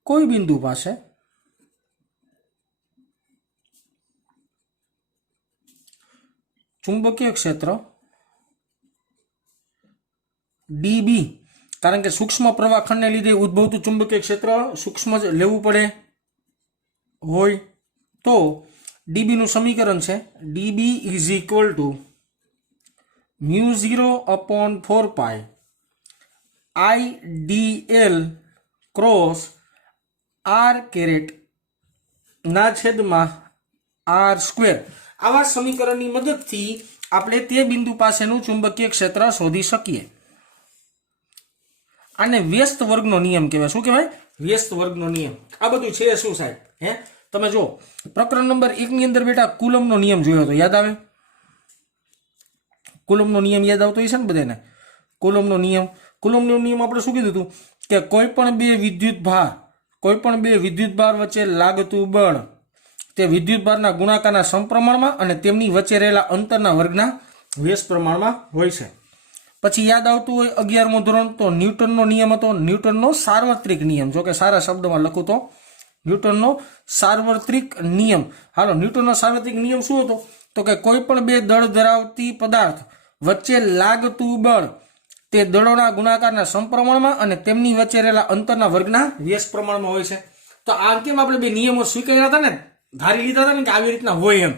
કોઈ બિંદુ પાસે ચુંબકીય ક્ષેત્ર ડીબી, કારણ કે સૂક્ષ્મ પ્રવાહ ખંડને લીધે ઉદ્ભવતું ચુંબકીય ક્ષેત્ર સૂક્ષ્મ જ લેવું પડે હોય તો ડીબી નું સમીકરણ છે dB is equal to μ0/4π IDL cross r caret ના છેદમાં આર સ્ક્વેર. આવા સમીકરણની મદદથી આપણે તે બિંદુ પાસેનું ચુંબકીય ક્ષેત્ર શોધી શકીએ. આને વ્યસ્ત વર્ગનો નિયમ કહેવાય. શું કહેવાય? વ્યસ્ત વર્ગનો નિયમ. આ બધું છે શું સાહેબ? તમે જો પ્રકરણ નંબર 1 ની અંદર બેટા કુલમનો નિયમ જોયો તો યાદ આવે? કુલમનો નિયમ યાદ આવતો હશે ને બધાને? કુલમનો નિયમ આપણે શું કીધું હતું કે કોઈ પણ બે વિદ્યુત ભાર વચ્ચે લાગતું બળ તે વિદ્યુત ભારના ગુણાકારના સમપ્રમાણમાં અને તેમની વચ્ચે રહેલા અંતરના વર્ગના વ્યસ્ત પ્રમાણમાં હોય છે. પછી યાદ આવતું હોય 11મો ધોરણ તો ન્યૂટનનો નિયમ હતો. ન્યૂટનનો સાર્વત્રિક નિયમ, જો કે સારા શબ્દમાં લખું તો ન્યૂટનનો સાર્વત્રિક નિયમ. હાલો, ન્યૂટનનો સાર્વત્રિક નિયમ શું હતો તો કે કોઈ પણ બે દળ ધરાવતી પદાર્થ વચ્ચે લાગતું બળ તે દળોના ગુણાકારના સમપ્રમાણમાં અને તેમની વચ્ચે રહેલા અંતરના વર્ગના વ્યસ્ત પ્રમાણમાં હોય છે. તો આ કેમ આપણે બે નિયમો સ્વીકાર્યા હતા ને, ધારી લીધા હતા ને કે આવી રીતના હોય એમ.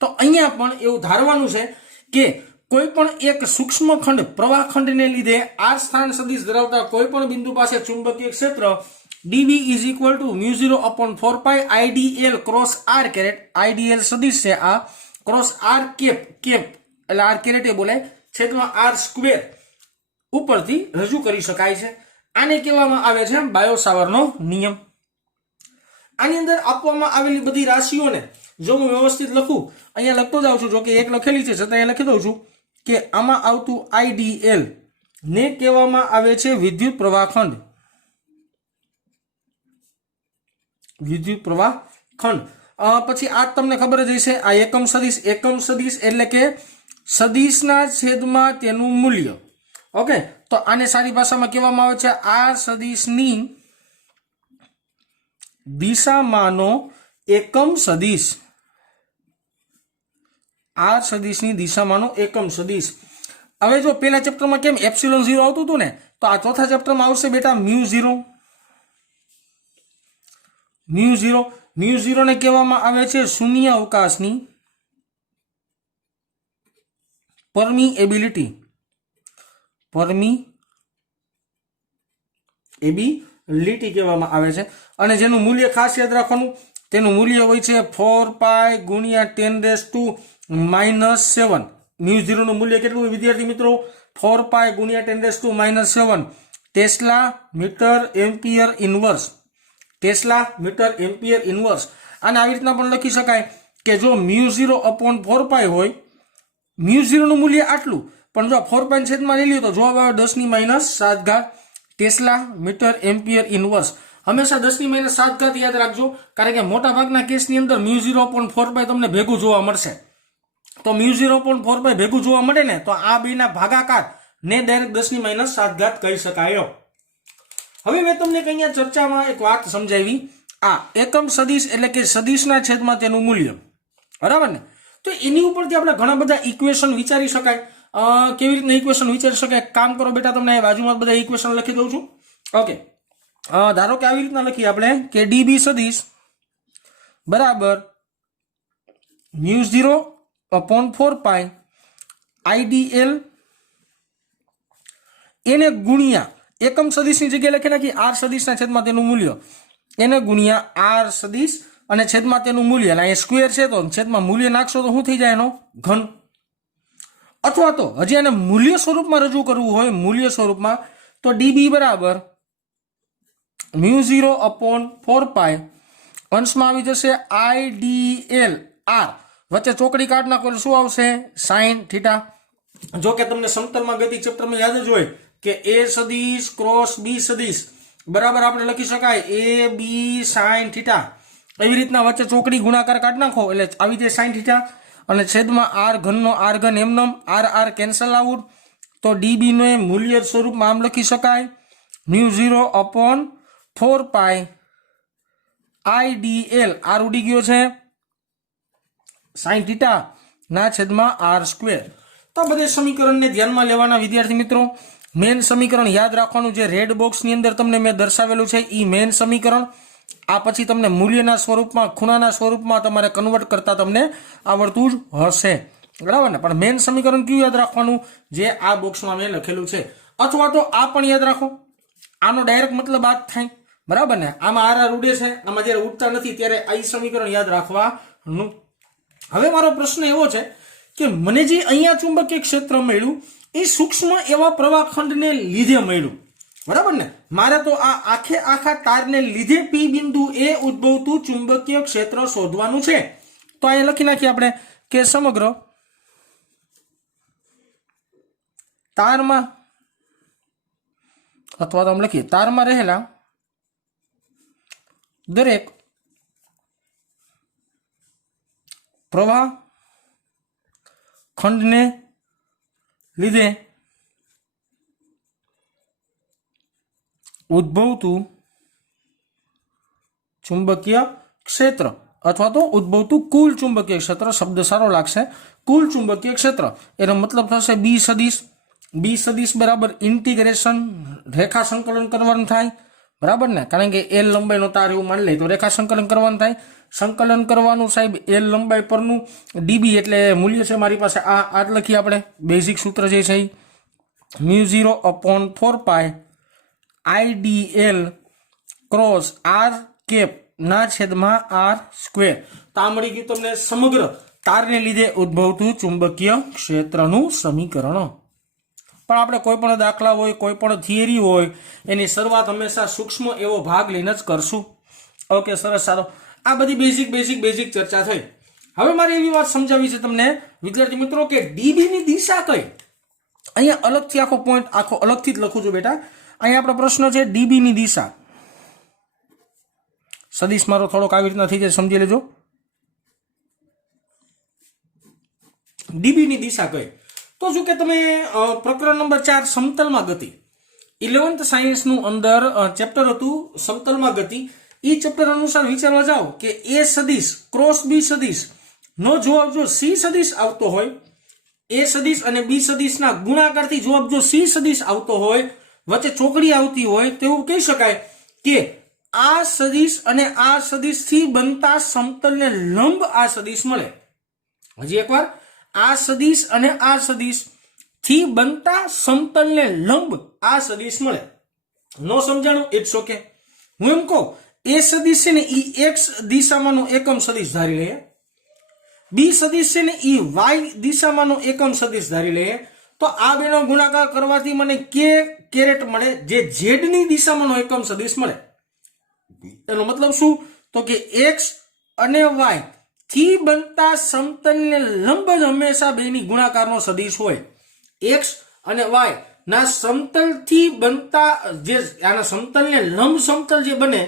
તો અહીંયા પણ એવું ધારવાનું છે કે કોઈ પણ એક સૂક્ષ્મ ખંડ પ્રવાહ ખંડને લીધે આર સ્થાન સદિશ ધરાવતા કોઈ પણ બિંદુ પાસે ચુંબકીય ક્ષેત્ર dB is equal to μ0/4π IDL cross r caret. IDL સદિશ છે આ, ક્રોસ આર કેપ એટલે આર કેરેટ એ બોલાય, છેદમાં આર સ્ક્વેર ઉપરથી રજૂ કરી શકાય છે. આને કહેવામાં આવે છે બાયો સાવરનો નિયમ. આની અંદર આપવામાં આવેલી બધી રાશિઓને જો હું વ્યવસ્થિત લખું, અહીંયા લખતો જાઉં છું, જો કે એક લખેલી છે છતાં અહીંયા લખી દઉં છું કે આમાં આવતું આઈડીએલ ને કહેવામાં આવે છે વિદ્યુત પ્રવાહ ખંડ. પછી આ તમને ખબર જ હશે, આ એકમ સદિશ એટલે કે સદિશના છેદમાં તેનું મૂલ્ય. ઓકે, તો આને સારી ભાષામાં કહેવામાં આવે છે આર સદિશની દિશામાંનો એકમ સદિશ. આર સદિશની દિશામાંનો એકમ સદિશ. હવે જો પેલા ચેપ્ટરમાં કેમ એપ્સિલોન 0 આવતું હતું ને, તો આ ચોથા ચેપ્ટરમાં આવશે બેટા μ0 ને કહેવામાં આવે છે શૂન્ય અવકાશની પરમીએબિલિટી. લીટી કહેવામાં આવે છે અને જેનું મૂલ્ય ખાસ યાદ રાખવાનું તેનું મૂલ્ય હોય છે 4π ગુણ્યા 10⁻⁻⁷ μ0 નું મૂલ્ય કેટલું હોય વિદ્યાર્થી મિત્રો 4π ગુણ્યા 10⁻⁷ tesla metre ampere inverse tesla metre ampere inverse અને આવી રીતના પણ લખી શકાય કે જો μ0/4π હોય μ0 નું મૂલ્ય આટલું પણ જો 4π છેદમાં લઈ લ્યો તો જવાબ આવે 10⁻⁷ ટેસ્લા મીટર એમ્પિયર ઇન્વર્સ હંમેશા 10⁻⁷ યાદ રાખજો કારણ કે મોટા ભાગના કેસની અંદર μ0/4π તમને ભેગું જોવા મળશે તો μ0/4π ભેગું જોવા મળે ને તો આ બેના ભાગાકાર ને ડાયરેક્ટ 10⁻⁷ કહી શકાય હવે મેં તમને અહીંયા ચર્ચામાં એક વાત સમજાવી આ એકમ સદિશ એટલે કે સદિશના છેદમાં તેનું મૂલ્ય બરાબર ને તો એની ઉપરથી આપણે ઘણા બધા ઇક્વેશન વિચારી શકાય કેવી રીતના ઇક્વેશન વિચારી શકાય કામ કરો બેટા તમને બાજુમાં બધા ઇક્વેશન લખી દઉં છું ઓકે ધારો કે આવી રીતના લખીએ આપણે કે ડીબી સદિશ બરાબર μ0/4π આઈડીએલ એને ગુણ્યા એકમ સદિશની જગ્યાએ લખી નાખી આર સદિશના છેદમાં તેનું મૂલ્ય એને ગુણ્યા આર સદિશ અને છેદમાં તેનું મૂલ્ય એટલે અહીંયા સ્ક્વેર છે તો છેદમાં મૂલ્ય નાખશો તો શું થઈ જાય એનો ઘન અથવા તો હજી એને મૂલ્ય સ્વરૂપમાં રજૂ કરવું હોય મૂલ્ય સ્વરૂપમાં તો ડીબી બરાબર μ0/4π અંશમાં આવી જશે આઈડીએલ આર વચ્ચે ચોકડી કાઢ નાખો એટલે શું આવશે સાઇન થીટા જો કે તમને સમતલમાં ગતિ ચેપ્ટરમાં યાદ જ હોય કે એ સદિશ ક્રોસ બી સદિશ બરાબર આપણે લખી શકાય એ બી સાઇન થીટા એવી રીતના વચ્ચે ચોકડી ગુણાકાર કાઢ નાખો એટલે આવી જાય સાઇન થીટા અને છેદમાં આર ઘનનો આર ઘન એમનેમ આર આર કેન્સલ આઉટ તો ડીબી નો મૂલ્ય સ્વરૂપમાં આમ લખી શકાય μ0/4π આઈડીએલ આર ઉડી ગયો છે સાઇન થીટા ના છેદમાં આર સ્ક્વેર તો બધા સમીકરણને ધ્યાનમાં લેવાના વિદ્યાર્થી મિત્રો મેન સમીકરણ યાદ રાખવાનું જે રેડ બોક્સની અંદર તમને મેં દર્શાવેલું છે એ મેન સમીકરણ આ પછી તમને મૂલ્યના સ્વરૂપમાં ખૂણાના સ્વરૂપમાં તમારે કન્વર્ટ કરતા તમને આવડતું જ હશે બરાબર ને પણ મેન સમીકરણ કયું યાદ રાખવાનું જે આ બોક્સમાં મેં લખેલું છે અથવા તો આ પણ યાદ રાખો આનો ડાયરેક્ટ મતલબ આ જ થાય બરાબર ને આમાં આર આર ઉડે છે આમાં જ્યારે ઉડતા નથી ત્યારે આ સમીકરણ યાદ રાખવાનું હવે મારો પ્રશ્ન એવો છે કે મને જે અહીંયા ચુંબકીય ક્ષેત્ર મળ્યું એ સૂક્ષ્મ એવા પ્રવાહખંડને લીધે મળ્યું બરાબર ને મારે તો આ આખા તારને લીધે પી બિંદુ એ ઉદ્ભવતું ચુંબકીય ક્ષેત્ર શોધવાનું છે તો અહીંયા લખી નાખીએ આપણે કે સમગ્ર તારમાં અથવા તો લખીએ તારમાં રહેલા દરેક પ્રવાહ ખંડને લીધે ઉદ્ભવતું ચુંબકીય ક્ષેત્ર અથવા તો ઉદ્ભવતું કુલ ચુંબકીય ક્ષેત્ર શબ્દ સારો લાગશે કુલ ચુંબકીય ક્ષેત્ર એનો મતલબ થશે બી સદિશ બરાબર ઇન્ટિગ્રેશન રેખા સંકલન કરવાનું થાય બરાબર ને કારણ કે એલ લંબાઈનો તાર એવું માની લે તો રેખા સંકલન કરવાનું થાય સંકલન કરવાનું સાહેબ એલ લંબાઈ પરનું ડીબી એટલે મૂલ્ય છે મારી પાસે આ લખીએ આપણે બેઝિક સૂત્ર જે છે μ0/4π આઈડીએલ ક્રોસ આર કેપ ના છેદમાં આર સ્ક્વેર તો આ મળી ગયું તમને સમગ્ર તારને લીધે ઉદ્ભવતું ચુંબકીય ક્ષેત્રનું સમીકરણ પણ આપણે કોઈ પણ દાખલા હોય કોઈ પણ થિયરી હોય એની શરૂઆત હંમેશા સૂક્ષ્મ એવો ભાગ લઈને જ કરશું ઓકે સરસ સારો આ બધી બેઝિક ચર્ચા થઈ હવે મારે એવી વાત સમજાવી છે તમને વિદ્યાર્થી મિત્રો કે ડીબી ની દિશા કઈ અહીંયા અલગથી આખો પોઈન્ટ આખો અલગથી જ લખું છું બેટા અહીંયા આપણો પ્રશ્ન છે ડીબી ની દિશા સદિશ મારો થોડોક આવી રીતના થઈ જાય સમજી લેજો ડીબી ની દિશા કઈ તો જો કે તમે પ્રકરણ નંબર 4 સમતલમાં ગતિ 11th સાયન્સનું અંદર ચેપ્ટર હતું સમતલમાં ગતિ એ ચેપ્ટર અનુસાર વિચારવા જાઓ કે એ સદિશ ક્રોસ બી સદિશ નો જવાબ જો સી સદિશ આવતો હોય એ સદિશ અને બી સદિશના ગુણાકારથી જવાબ જો સી સદિશ આવતો હોય વચ્ચે ચોકડી આવતી હોય તો એવું કહી શકાય કે આ સદિશ અને આ સદિશથી બનતા સમતલને લંબ આ સદિશ મળે હજી એકવાર આ સદિશ અને આ સદિશ થી બનતા સમતલને લંબ આ સદિશ મળે નો સમજાણું ઇટ્સ ઓકે હું એમ કહું એ સદિશ છે ને એ એક્સ દિશામાંનો એકમ સદિશ ધારી લઈએ, બી સદિશ છે ને એ વાય દિશામાંનો એકમ સદિશ ધારી લઈએ, તો આ બેનો ગુણાકાર કરવાથી મને કે કેરેટ મળે જે ઝેડ ની દિશામાંનો એકમ સદિશ મળે. એનો મતલબ શું? તો કે એક્સ અને વાય થી બનતા સમતલને લંબ જ હંમેશા બેની ગુણાકારનો સદિશ હોય. એક્સ અને વાય ના સમતલ થી બનતા જે આના સમતલને લંબ સમતલ જે બને,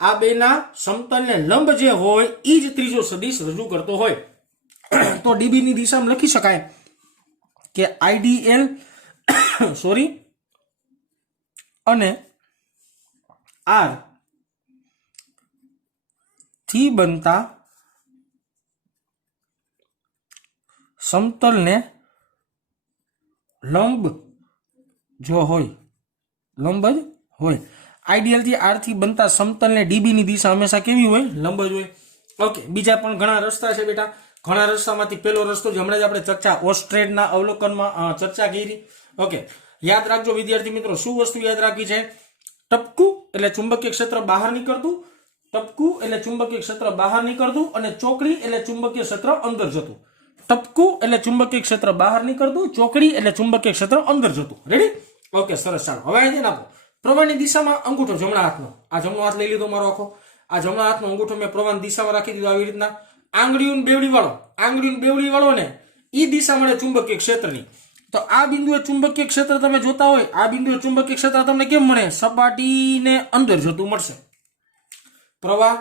આ બેના સમતલને લંબ જે હોય એ જ ત્રીજો સદિશ રજૂ કરતો હોય. તો ડીબી ની દિશામાં લખી શકાય કે આઈડીએલ સોરી અને આર થી બનતા સમતલને લંબ જો હોય, લંબ જ હોય. આઈડીએલ થી આર થી બનતા સમતલને ડીબી ની દિશા હંમેશા કેવી હોય? લંબ જ હોય. ઓકે, બીજા પણ ઘણા રસ્તા છે બેટા. ઘણા રસ્તામાંથી પહેલો રસ્તો જે હમણાં જ આપણે ચર્ચા ઓસ્ટ્રેડના અવલોકનમાં ચર્ચા કરી. ઓકે, યાદ રાખજો વિદ્યાર્થી મિત્રો, શું વસ્તુ યાદ રાખવી છે? ટપકું એટલે ચુંબકીય ક્ષેત્ર બહાર નીકળતું, ટપકું એટલે ચુંબકીય ક્ષેત્ર બહાર નીકળતું, અને ચોકડી એટલે ચુંબકીય ક્ષેત્ર અંદર જતું. ટપકું એટલે ચુંબકીય ક્ષેત્ર બહાર નીકળતું, ચોકડી એટલે ચુંબકીય ક્ષેત્ર અંદર જતું. રેડી? ઓકે, સરસ. ચાલો હવે અહીં આપો પ્રવાહની દિશામાં અંગૂઠો જમણા હાથનો, આ જમણો હાથ લઈ લીધો મારો આખો, આ જમણા હાથનો અંગૂઠો મેં પ્રવાહની દિશામાં રાખી દીધો આવી રીતના. આંગળીઓ બેવડી વાળો ને ઈ દિશા મળે ચુંબકીય ક્ષેત્રની. તો આ બિંદુએ ચુંબકીય ક્ષેત્ર તમે જોતા હોય, આ બિંદુએ ચુંબકીય ક્ષેત્ર તમને કેમ મળે? સપાટીને અંદર જતું મળશે. પ્રવાહ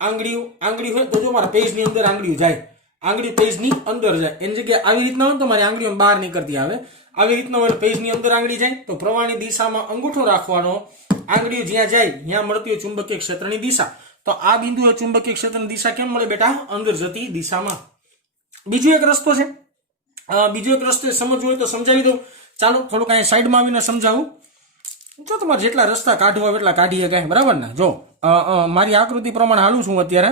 આંગળી હોય તો જો મારા પેજની અંદર આંગળીઓ જાય, આંગળી પેજની અંદર જાય. એની જગ્યાએ આવી રીતના હોય તો મારી આંગળીઓ બહાર નીકળતી આવે, આવી રીતના હોય પેજની અંદર આંગળી જાય. તો પ્રવાહની દિશામાં અંગૂઠો રાખવાનો, આંગળીઓ જ્યાં જાય ત્યાં મળતી હોય ચુંબકીય ક્ષેત્રની દિશા. તો આ બિંદુએ ચુંબકીય ક્ષેત્રની દિશા કેમ મળે બેટા? અંદર જતી દિશામાં. બીજો એક રસ્તો છે, બીજો એક રસ્તો સમજવો હોય તો સમજાવી દઉં. ચાલો થોડુંક અહીંયા સાઈડમાં આવીને સમજાવું. જો તમારે જેટલા રસ્તા કાઢવા હોય એટલા કાઢીએ કાંઈ, બરાબર ને? જો મારી આકૃતિ પ્રમાણે હાલું છું અત્યારે.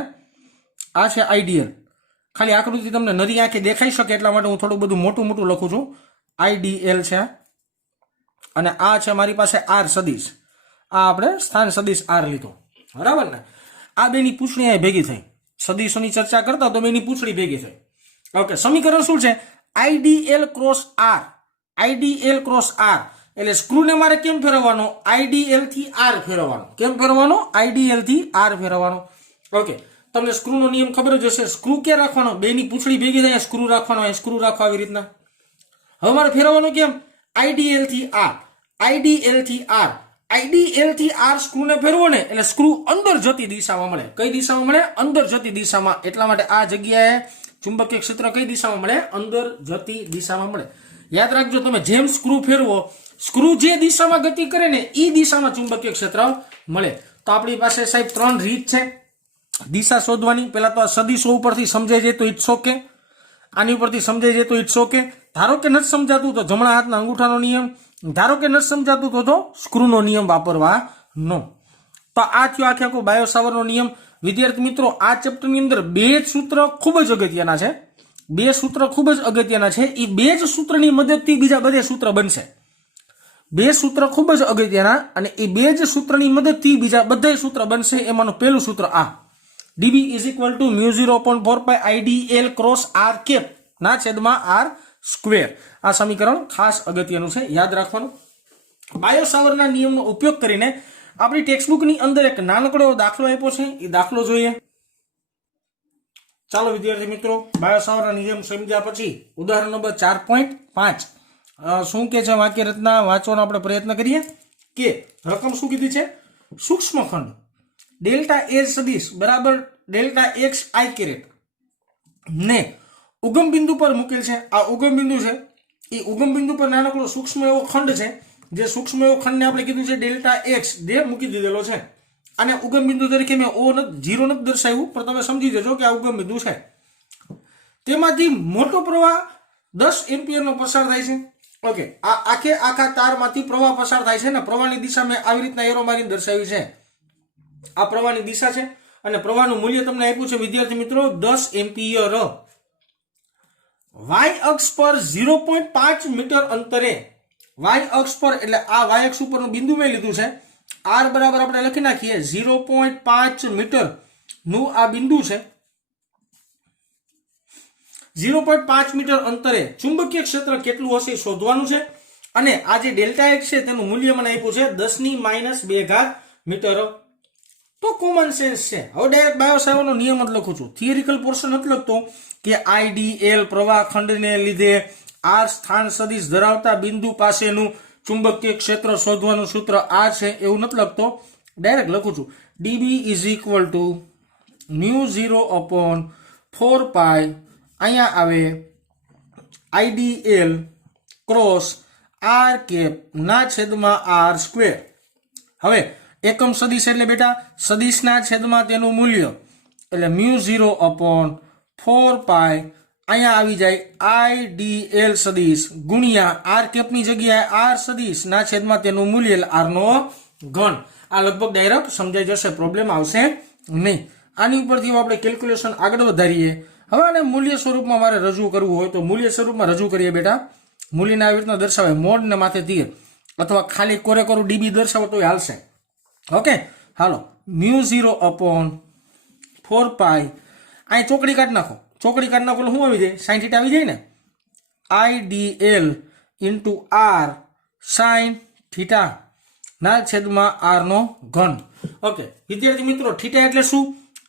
આ છે આઈડીએલ. ખાલી આકૃતિ તમને નરી આંખે દેખાઈ શકે એટલા માટે હું થોડું બધું મોટું મોટું લખું છું. આઈડીએલ છે અને આ છે મારી પાસે આર સદિશ. આ આપણે સ્થાન સદિશ આર લીધો, બરાબર ને? આ બેની પૂંછડી અહીં ભેગી થઈ. સદિશોની ચર્ચા કરતા તો બેની પૂંછડી ભેગી થઈ. ઓકે, સમીકરણ શું છે? IDL cross R. IDL cross R એટલે સ્ક્રૂને મારે કેમ ફેરવવાનો? આઈડીએલ થી આર ફેરવવાનો. કેમ ફેરવવાનો? આઈડીએલ થી આર ફેરવવાનો. ઓકે, તમને સ્ક્રૂનો નિયમ ખબર જ હશે. સ્ક્રૂ ક્યાં રાખવાનો? બેની પૂંછડી ભેગી થાય સ્ક્રૂ રાખવાનો, સ્ક્રૂ રાખવા આવી રીતના. હવે મારે ફેરવવાનું કેમ? આઈડીએલ થી આર, આઈડીએલ થી આર, આઈડીએલ થી આર સ્ક્રૂને ફેરવો ને એટલે સ્ક્રૂ અંદર જતી દિશામાં મળે. કઈ દિશામાં મળે? અંદર જતી દિશામાં. એટલા માટે આ જગ્યાએ ચુંબકીય ક્ષેત્ર કઈ દિશામાં મળે? અંદર જતી દિશામાં મળે. યાદ રાખજો, તમે જેમ સ્ક્રૂ ફેરવો, સ્ક્રૂ જે દિશામાં ગતિ કરે ને એ દિશામાં ચુંબકીય ક્ષેત્ર મળે. તો આપણી પાસે સાહેબ 3 રીત છે દિશા શોધવાની. પહેલા તો આ સદિશો ઉપરથી સમજાઈ જાય તો ઇટ્સ ઓકે, આની ઉપરથી સમજાઈ જાય તો ઇટ્સ ઓકે. ધારો કે નથી સમજાતું તો જમણા હાથના અંગૂઠાનો નિયમ, ધારો કે નથી સમજાતું તો સ્ક્રૂનો નિયમ વાપરવાનો. તો આ થયો આખે આખો બાયો સાવરનો નિયમ. વિદ્યાર્થી મિત્રો, આ ચેપ્ટરની અંદર 2 સૂત્ર ખૂબ જ અગત્યના છે. 2 સૂત્ર ખૂબ જ અગત્યના છે. એ 2 જ સૂત્રની મદદથી બીજા બધે સૂત્ર બનશે. 2 સૂત્ર ખૂબ જ અગત્યના, અને એ 2 જ સૂત્રની મદદથી બીજા બધા સૂત્ર બનશે. એમાંનું પહેલું સૂત્ર આ dB = μ0.4π IDL × r કેપ ના છેદમાં r સ્ક્વેર. આ સમીકરણ ખાસ અગત્યનું છે, યાદ રાખવાનું. બાયો સાવરના નિયમનો ઉપયોગ કરીને આપણી ટેક્સ્ટબુકની અંદર એક નાનકડો દાખલો આપ્યો છે, એ દાખલો જોઈએ. ચાલો વિદ્યાર્થી મિત્રો, બાયો સાવરના નિયમ સમજ્યા પછી ઉદાહરણ નંબર 4.5 શું કે છે વાક્ય રચના વાંચવાનો આપણે પ્રયત્ન કરીએ. કે રકમ શું કીધી છે? સૂક્ષ્મખંડ ડેલ્ટા એ સદિશ બરાબર ડેલ્ટા એક્સ આઈ કેરેટ ને ઉગમ બિંદુ પર મૂકેલ છે. આ ઉગમ બિંદુ છે, એ ઉગમ બિંદુ પર નાનકડો સૂક્ષ્મ એવો ખંડ છે. જે સૂક્ષ્મ એવો ખંડને આપણે કીધું છે ડેલ્ટા એક્સ, જે મૂકી દીધેલો છે. અને ઉગમ બિંદુ તરીકે મેં ઝીરો નથી દર્શાવ્યું, પણ તમે સમજી જજો કે આ ઉગમ બિંદુ છે. તેમાંથી મોટો પ્રવાહ 10 એમ્પિયરનો પસાર થાય છે. ઓકે, આ આખા તારમાંથી પ્રવાહ પસાર થાય છે ને પ્રવાહની દિશા મેં આવી રીતના એરો મારીને દર્શાવી છે. આ પ્રવાહની દિશા છે અને પ્રવાહનું મૂલ્ય તમને આપ્યું છે વિદ્યાર્થી મિત્રો 10 એમ્પિયર. વાય અક્ષ પર 0.5 મીટર અંતરે, વાય અક્ષ પર એટલે આ વાય અક્ષ ઉપરનું બિંદુ મેં લીધું છે, આર બરાબર આપણે લખી નાખીએ 0.5 મીટર નું આ બિંદુ છે. 0.5 મીટર અંતરે ચુંબકીય ક્ષેત્ર કેટલું હશે શોધવાનું છે. અને આ જે ડેલ્ટા એક્સ છે તેનું મૂલ્ય મને આપ્યું છે 10⁻2 મીટર. તો કોમન સેન્સ છે. હવે ડાયરેક્ટ બાયોસાવરનો નિયમ જ લખું છું, થિયરિકલ પોર્શન નથી લખતો કે આઈડીએલ પ્રવાહ ખંડને લીધે આર સ્થાન સદિશ ધરાવતા બિંદુ પાસેનું ચુંબકીય ક્ષેત્ર શોધવાનું સૂત્ર આ છે એવું નથી લખતો. ડાયરેક્ટ લખું છું ડીબી ઇઝ ઇક્વલ ટુ μ0/4π અહીંયા આવે આઈડીએલ ક્રોસ આર કેપ ના છેદમાં આર સ્ક્વેર. હવે એકમ સદિશ એટલે બેટા સદિશના છેદમાં તેનું મૂલ્ય એટલે μ0/4π અહીંયા આવી જાય આઈડીએલ સદિશ ગુણ્યા આર કેપની જગ્યાએ આર સદિશ ના છેદમાં તેનું મૂલ્ય એટલે આર નો ઘન. આ લગભગ ડાયરેક્ટ સમજાઈ જશે, પ્રોબ્લેમ આવશે નહીં. આની ઉપરથી આપણે કેલ્ક્યુલેશન આગળ વધારીએ. હવે આને મૂલ્ય સ્વરૂપમાં મારે રજૂ કરવું હોય તો મૂલ્ય સ્વરૂપમાં રજૂ કરીએ બેટા. મૂલ્યને આવી રીતના દર્શાવે મોડ ને માથે તીર, અથવા ખાલી કોરે કોરું ડીબી દર્શાવો તો હાલશે. ઓકે, હાલો μ0/4π અહીં ચોકડી કાઢી નાખો. ચોકડી કાઢી નાખો શું આવી જાય? sin θ આવી જાય ને. આઈડીએલ ઇન્ટુ આર sin θ ના છેદમાં આર નો ઘન. ઓકે વિદ્યાર્થી મિત્રો, થીટા એટલે શું?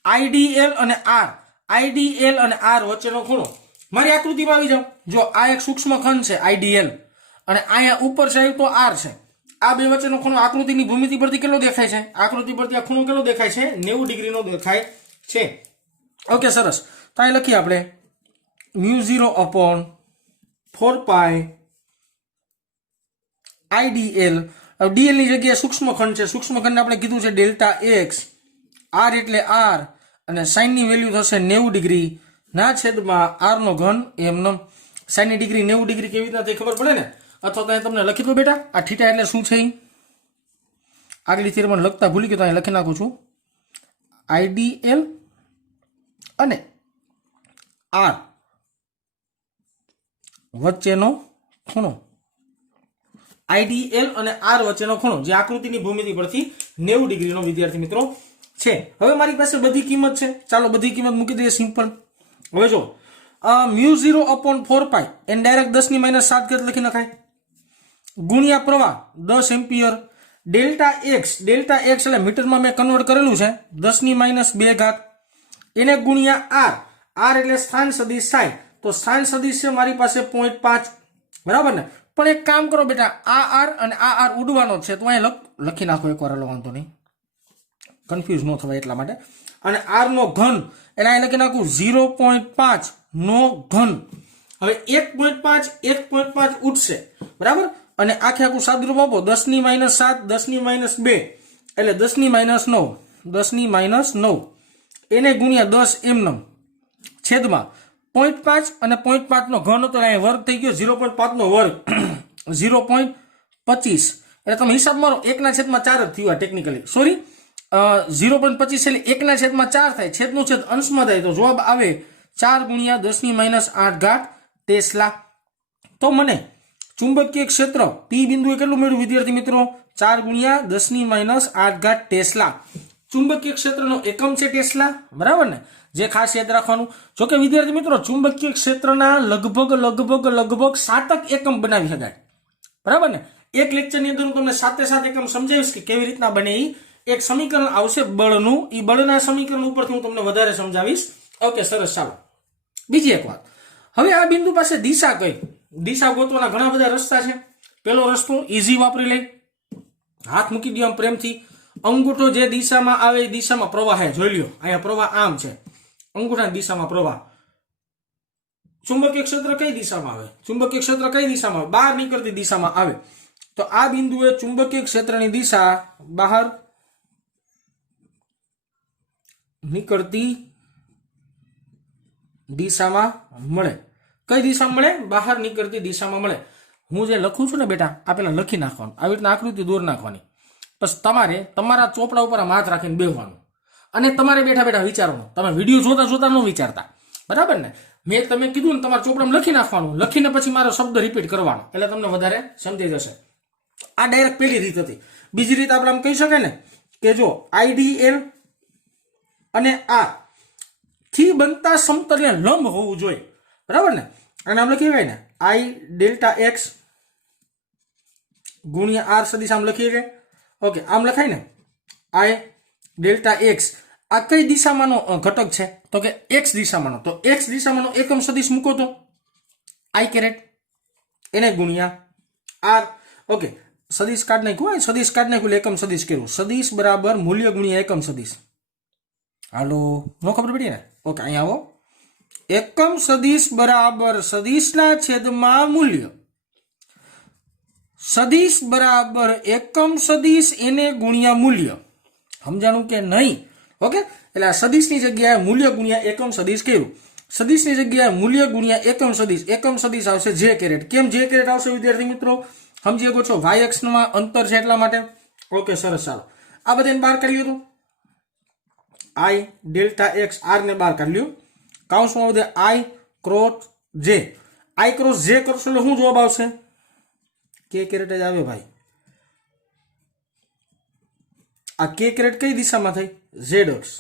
આઈડીએલ અને આર, આઈડીએલ અને આર વચ્ચેનો ખૂણો. મારી આકૃતિમાં આવી જાવ. જો આ એક સૂક્ષ્મ ખંડ છે આઈડીએલ અને અહીંયા ઉપર છે તો આર છે. આ બે વચ્ચેનો ખૂણો આકૃતિની ભૂમિતિ પરથી કેટલો દેખાય છે? આકૃતિ પરથી આ ખૂણો કેટલો દેખાય છે? 90 ડિગ્રીનો દેખાય છે. ઓકે સરસ. તો અહીં લખીએ આપણે μ0/4π આઈડીએલ. ડીએલ ની જગ્યાએ સૂક્ષ્મ ખંડ છે. સૂક્ષ્મ ખંડને આપણે કીધું છે ડેલ્ટા એક્સ. આર એટલે આર અને સાઈન ની વેલ્યુ થશે 90 ડિગ્રી ના છેદમાં આર નો ઘન. એમનો સાઈન ની ડિગ્રી 90 ડિગ્રી કેવી રીતના તે ખબર પડે ને. અથવા તો તમને લખી દો બેટા આ થીટા એટલે શું છે. આગલી થિયરીમાં લખતા ભૂલી ગયો તો અહીં લખી નાખું છું આઈડીએલ અને આર વચ્ચેનો ખૂણો. આઈડીએલ અને આર વચ્ચેનો ખૂણો જે આકૃતિની ભૂમિતિ પરથી 90 ડિગ્રીનો વિદ્યાર્થી મિત્રો છે. હવે મારી પાસે બધી કિંમત છે, ચાલો બધી કિંમત મૂકી દઈએ સિમ્પલ. હવે જો μ0/4π એને ડાયરેક્ટ 10⁻7 લખી નખાય ગુણ્યા પ્રવાહ 10 એમ્પિયર. ડેલ્ટા એક્સ એટલે મીટરમાં મેં કન્વર્ટ કરેલું છે 10⁻2 એને ગુણ્યા આર. આર એટલે સ્થાન સદિશ થાય તો સ્થાન સદિશ છે મારી પાસે 0.5 બરાબર ને. પણ એક કામ કરો બેટા, આ આર અને આ આર ઉડવાનો છે તો અહીં લખી નાખો એકવાર, વાંધો નહીં, કન્ફ્યુઝ ન થવાય એટલા માટે. અને આર નો ઘન એટલે અહીં લખી નાખું 0.5 નો ઘન. હવે 1.5 ઉઠશે બરાબર. અને આખે આખું સાદુરૂપ આપો 10⁻7 10⁻2 એટલે 10⁻9 10⁻9 એને ગુણ્યા 10 એમનમ છેદમાં 0.5 અને 0.5 નો ઘન તો અહીં વર્ગ થઈ ગયો 0.5 નો વર્ગ 0.25 એટલે તમે હિસાબ મારો 1/4 જ થયું ટેકનિકલી, સોરી 0.25 એટલે 1/4 થાય, છેદનું છેદ અંશમાં થાય તો જવાબ આવે 4 ગુણ્યા 10⁻8 ટેસ્લા. તો મને ચુંબકીય ક્ષેત્ર પી બિંદુએ કેટલું મળ્યું વિદ્યાર્થી મિત્રો? 4 ગુણ્યા 10⁻8 ટેસ્લા. ચુંબકીય ક્ષેત્રનો એકમ છે ટેસ્લા, બરાબર ને, જે ખાસ યાદ રાખવાનું. જો કે વિદ્યાર્થી મિત્રો ચુંબકીય ક્ષેત્રના લગભગ 7 એકમ બનાવી શકાય, બરાબર ને. એક લેક્ચરની અંદર હું તમને 7 એકમ સમજાવીશ કે કેવી રીતના બને. એક સમીકરણ આવશે બળનું, એ બળના સમીકરણ ઉપરથી હું તમને વધારે સમજાવીશ. ઓકે સરસ, ચાલો બીજી એક વાત. હવે આ બિંદુ પાસે દિશા કઈ? દિશા ગોતવાના ઘણા બધા રસ્તા છે. પેલો રસ્તો ઈઝી વાપરી લઈ, હાથ મૂકી દો આમ પ્રેમથી. અંગૂઠો જે દિશામાં આવે એ દિશામાં પ્રવાહ જોઈ લ્યો. અહીંયા પ્રવાહ આમ છે, અંગૂઠાની દિશામાં પ્રવાહ. ચુંબકીય ક્ષેત્ર કઈ દિશામાં આવે? ચુંબકીય ક્ષેત્ર કઈ દિશામાં આવે? બહાર નીકળતી દિશામાં આવે. તો આ બિંદુએ ચુંબકીય ક્ષેત્રની દિશા બહાર નીકળતી દિશામાં મળે. કઈ દિશામાં મળે? બહાર નીકળતી દિશામાં મળે. હું જે લખું છું ને બેટા આ પેલા લખી નાખવાનું, આવી રીતના આકૃતિ દોર નાખવાની. બસ તમારે તમારા ચોપડા ઉપર હાથ રાખીને બેસવાનું અને તમારે બેઠા બેઠા વિચારવાનું. તમે વિડીયો જોતા ન વિચારતા, બરાબર ને. મેં તમે કીધું ને તમારા ચોપડામાં લખી નાખવાનું, લખીને પછી મારો શબ્દ રિપીટ કરવાનો એટલે તમને વધારે સમજાઈ જશે. આ ડાયરેક્ટ પેલી રીત હતી. બીજી રીતે આપણે આમ કહી શકાય ને કે જો આઈડીએલ અને આ થી બનતા સમતલને લંબ હોવું જોઈએ, બરાબર ને? અને આમ લખી ને આઈ ડેલ્ટા એક્સ ગુણ્યા આર સદીશ આમ લખીએ કે ઓકે, આમ લખાય ને આઈ ડેલ્ટા એક્સ આ કઈ દિશામાંનો ઘટક છે તો કે એક્સ દિશામાંનો, તો એક્સ દિશામાંનો એકમ સદીશ મૂકો તો આઈ કેરેટ એને ગુણ્યા આર. ઓકે, સદીશ કાઢ નાખ્યું, સદીશ કાઢ નાખ્યું એકમ સદીશ કેવું, સદીશ બરાબર મૂલ્ય ગુણ્યા એકમ સદીશ. હાલો, નો ખબર પડી ને? ઓકે, અહીંયા આવો, એકમ સદીશ બરાબર સદીશના છેદમાં મૂલ્ય, સદીશ બરાબર એકમ સદીશ એને ગુણ્યા મૂલ્ય. સમજાણું કે નહીં? ઓકે, એટલે આ સદીશની જગ્યાએ મૂલ્ય ગુણ્યા એકમ સદીશ કેવું, સદીશની જગ્યાએ મૂલ્ય ગુણ્યા એકમ સદીશ આવશે જે કેરેટ. કેમ જે કેરેટ આવશે વિદ્યાર્થી મિત્રો? સમજી શકો છો, વાય અક્ષમાં અંતર છે એટલા માટે. ઓકે, સરસ. ચાલો આ બધાને બહાર કાઢ્યું તો આઈ ડેલ્ટા એક્સ આર ને બહાર કાઢ્યું, કાઉન્સમાં બધે આઈ ક્રોસ જે, આઈ ક્રોસ જે કરશો એટલે શું જવાબ આવશે? કે કેરેટ જ આવે ભાઈ. આ કે કેરેટ કઈ દિશામાં થઈ? ઝેડ અક્ષ.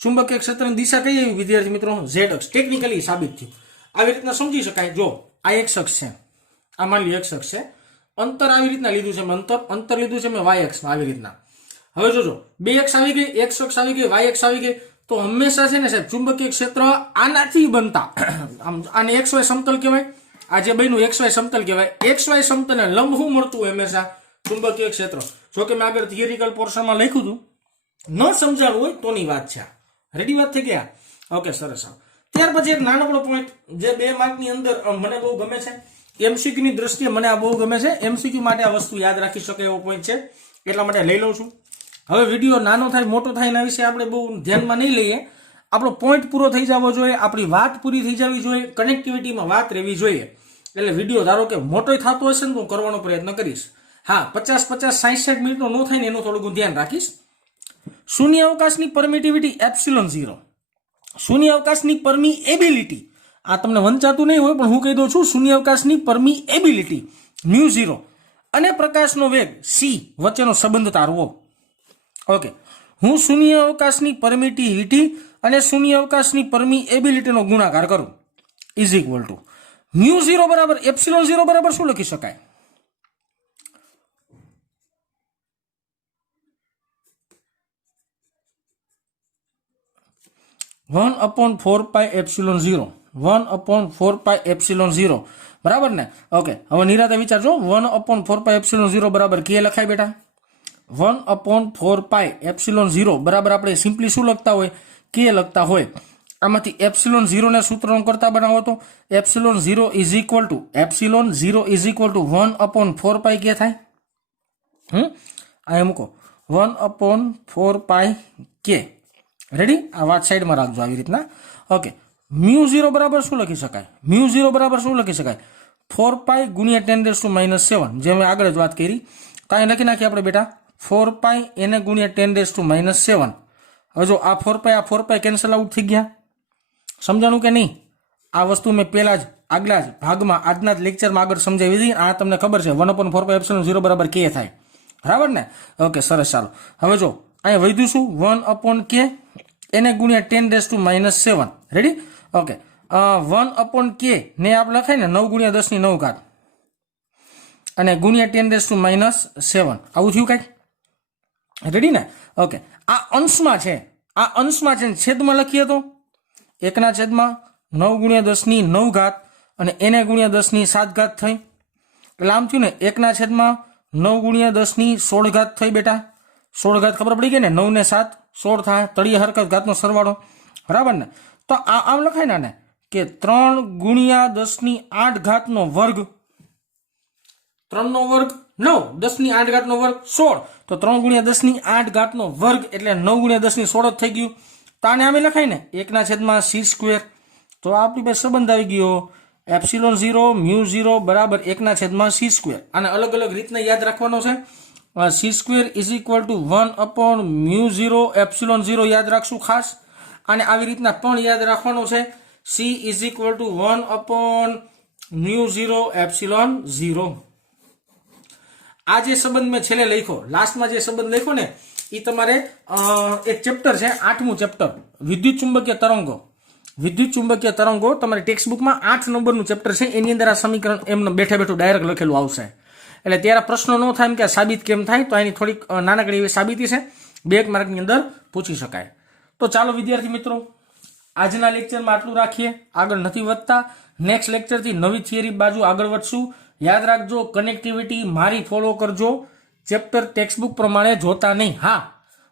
ચુંબકીય ક્ષેત્રની દિશા કઈ આવી વિદ્યાર્થી મિત્રો? ઝેડ અક્ષ. ટેકનિકલી સાબિત થયું. આવી રીતના સમજી શકાય. જો આ એક્સ અક્ષ છે, આ માની લો એક્સ અક્ષ છે, અંતર આવી રીતના લીધું છે મેં, અંતર લીધું છે મેં વાય અક્ષમાં આવી રીતના. હવે જોજો, બે એક્સ આવી ગઈ, એક્સ અક્ષ આવી ગઈ, વાય અક્ષ આવી ગઈ, તો હંમેશા છે ને સાહેબ ચુંબકીય ક્ષેત્ર આનાથી બનતા, આને એક્સ વાય સમતલ કહેવાય, આ જે બન્યું એક્સ વાય સમતલ કહેવાય. એક્સ વાય સમતલને લંબ શું મળતું હોય હંમેશા? ચુંબકીય ક્ષેત્ર. જો કે મેં આગળ થિયરિકલ પોર્શનમાં લખ્યું હતું, ન સમજાણું હોય તોની વાત છે. રેડી વાત થઈ ગયા? ઓકે, સરસ. ત્યાર પછી એક નાનકડો પોઈન્ટ જે 2 માર્કની અંદર મને બહુ ગમે છે, એમસીક્યુ ની દ્રષ્ટિએ મને આ બહુ ગમે છે, એમસીક્યુ માટે આ વસ્તુ યાદ રાખી શકે એવો પોઈન્ટ છે, એટલા માટે લઈ લઉં છું. હવે વિડીયો નાનો થાય મોટો થાય એના વિશે આપણે બહુ ધ્યાનમાં નહીં લઈએ. આપણો પોઈન્ટ પૂરો થઈ જવો જોઈએ, આપણી વાત પૂરી થઈ જવી જોઈએ, કનેક્ટિવિટીમાં વાત રહેવી જોઈએ. એટલે વિડીયો ધારો કે મોટો થતો હશે ને તો હું કરવાનો પ્રયત્ન કરીશ. હા, 50-50 60-60 મિનિટનો ન થાય ને એનું થોડુંક હું ધ્યાન રાખીશ. શૂન્ય અવકાશની પરમિટિવિટી ε0, શૂન્ય અવકાશની પરમિએબિલિટી, આ તમને વંચાતું નહીં હોય પણ હું કહી દઉં છું, શૂન્ય અવકાશની પરમિએબિલિટી μ0 અને પ્રકાશનો વેગ c વચ્ચેનો સંબંધ તારવો. ઓકે, હું શૂન્ય અવકાશની પરમિટિવિટી અને શૂન્ય અવકાશની પરમિએબિલિટીનો ગુણાકાર કરું ઇઝ ઇક્વલ ટુ μ0 બરાબર ε0 બરાબર શું લખી શકાય? વન અપોન 4πε0, 1/4πε0 બરાબર ને? ઓકે, હવે નિરાતે વિચારજો, 1/4πε0 બરાબર કે લખાય બેટા? 1/4πε0 બરાબર આપણે સિમ્પલી શું લખતા હોય? કે લખતા હોય. આમાંથી ε0 ને સૂત્રનો કરતા બનાવો તો ε0 ઇઝ ઇક્વલ ટુ 1/4π કે થાય. આ મૂકો 1/4π કે. રેડી? આ વાત સાઈડમાં રાખજો આવી રીતના. ઓકે, μ0 બરાબર શું લખી શકાય? μ0 બરાબર શું લખી શકાય? 4π ગુણ્યા 10⁻⁷, જે મેં આગળ જ વાત કરી. કાંઈ લખી નાખીએ આપણે બેટા 4π એને ગુણ્યા 10⁻⁷. હવે જો આ 4π કેન્સલ આઉટ થઈ ગયા. સમજાણું કે નહીં? આ વસ્તુ મેં પહેલા જ આગલા જ ભાગમાં આજના જ લેક્ચરમાં આગળ સમજાવી દીધી. આ તમને ખબર છે 1/4πε0 બરાબર કે થાય, બરાબર ને? ઓકે, સરસ. ચાલો હવે જો અહીંયા વધ્યું શું? 1/k એને ગુણ્યા 10⁻⁷. રેડી? ઓકે, 1/k ને આપણે લખાય ને 9 × 10⁹ અને ગુણ્યા 10⁻⁷. આવું થયું કાંઈક? રેડી ને? ઓકે, આ અંશમાં છે, આ અંશમાં છે, છેદમાં લખીએ તો 1/9 × 10⁹ અને એને ગુણ્યા 10⁷ થઈ. એટલે આમ થયું ને 1/9 × 10⁻16 થઈ બેટા. 16 ખબર પડી ગઈ ને? 9 ને 7 16 થાય, તળિયે હરકત ઘાતનો સરવાળો, બરાબર ને? તો આ આમ લખાય ને કે 3 × 10⁸ વર્ગ, 3 નો વર્ગ 9, 10⁸ વર્ગ 16, તો 3 × 10⁸ વર્ગ એટલે 9 × 10⁻16 થઈ ગયું. તો આને આમે લખાય ને 1/c². તો આપણી પાસે સંબંધ આવી ગયો ε0 μ0 બરાબર 1/c². આને અલગ અલગ રીતના યાદ રાખવાનો છે. c² ઇઝ ઇક્વલ ટુ 1/μ0 ε0 યાદ રાખશું ખાસ. અને આવી રીતના પણ યાદ રાખવાનો છે, c ઇઝ ઇક્વલ ટુ 1/μ0 ε0. આ જે સંબંધ મેં છેલ્લે લખ્યો, લાસ્ટમાં જે સંબંધ લખ્યો ને એ તમારે એક ચેપ્ટર છે 8મું ચેપ્ટર વિદ્યુત ચુંબકીય તરંગો. વિદ્યુત ચુંબકીય તરંગો તમારી ટેક્સ્ટ બુકમાં 8 નંબરનું ચેપ્ટર છે. એની અંદર આ સમીકરણ એમને બેઠે બેઠું ડાયરેક્ટ લખેલું આવશે. એટલે ત્યારે પ્રશ્નો ન થાય એમ કે સાબિત કેમ થાય, તો એની થોડીક નાનકડી એવી સાબિતી છે, 2 માર્કની અંદર પૂછી શકાય. તો ચાલો વિદ્યાર્થી મિત્રો, આજના લેક્ચરમાં આટલું રાખીએ, આગળ નથી વધતા. નેક્સ્ટ લેક્ચરથી નવી થિયરી બાજુ આગળ વધશું. યાદ રાખજો, કનેક્ટિવિટી મારી ફોલો કરજો, ચેપ્ટર ટેક્સ્ટબુક પ્રમાણે જોતા નહીં. હા,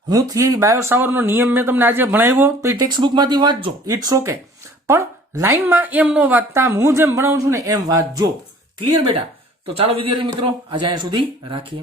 હું થિયરી બાયોસાવરનો નિયમ મેં તમને આજે ભણાવ્યો તો એ ટેક્સ્ટબુકમાંથી વાંચજો, ઇટ્સ ઓકે, પણ લાઈનમાં એમ ન વાંચતા, હું જેમ ભણાવું છું ને એમ વાંચજો. ક્લિયર બેટા? તો ચાલો વિદ્યાર્થી મિત્રો, આજે અહીંયા સુધી રાખીએ.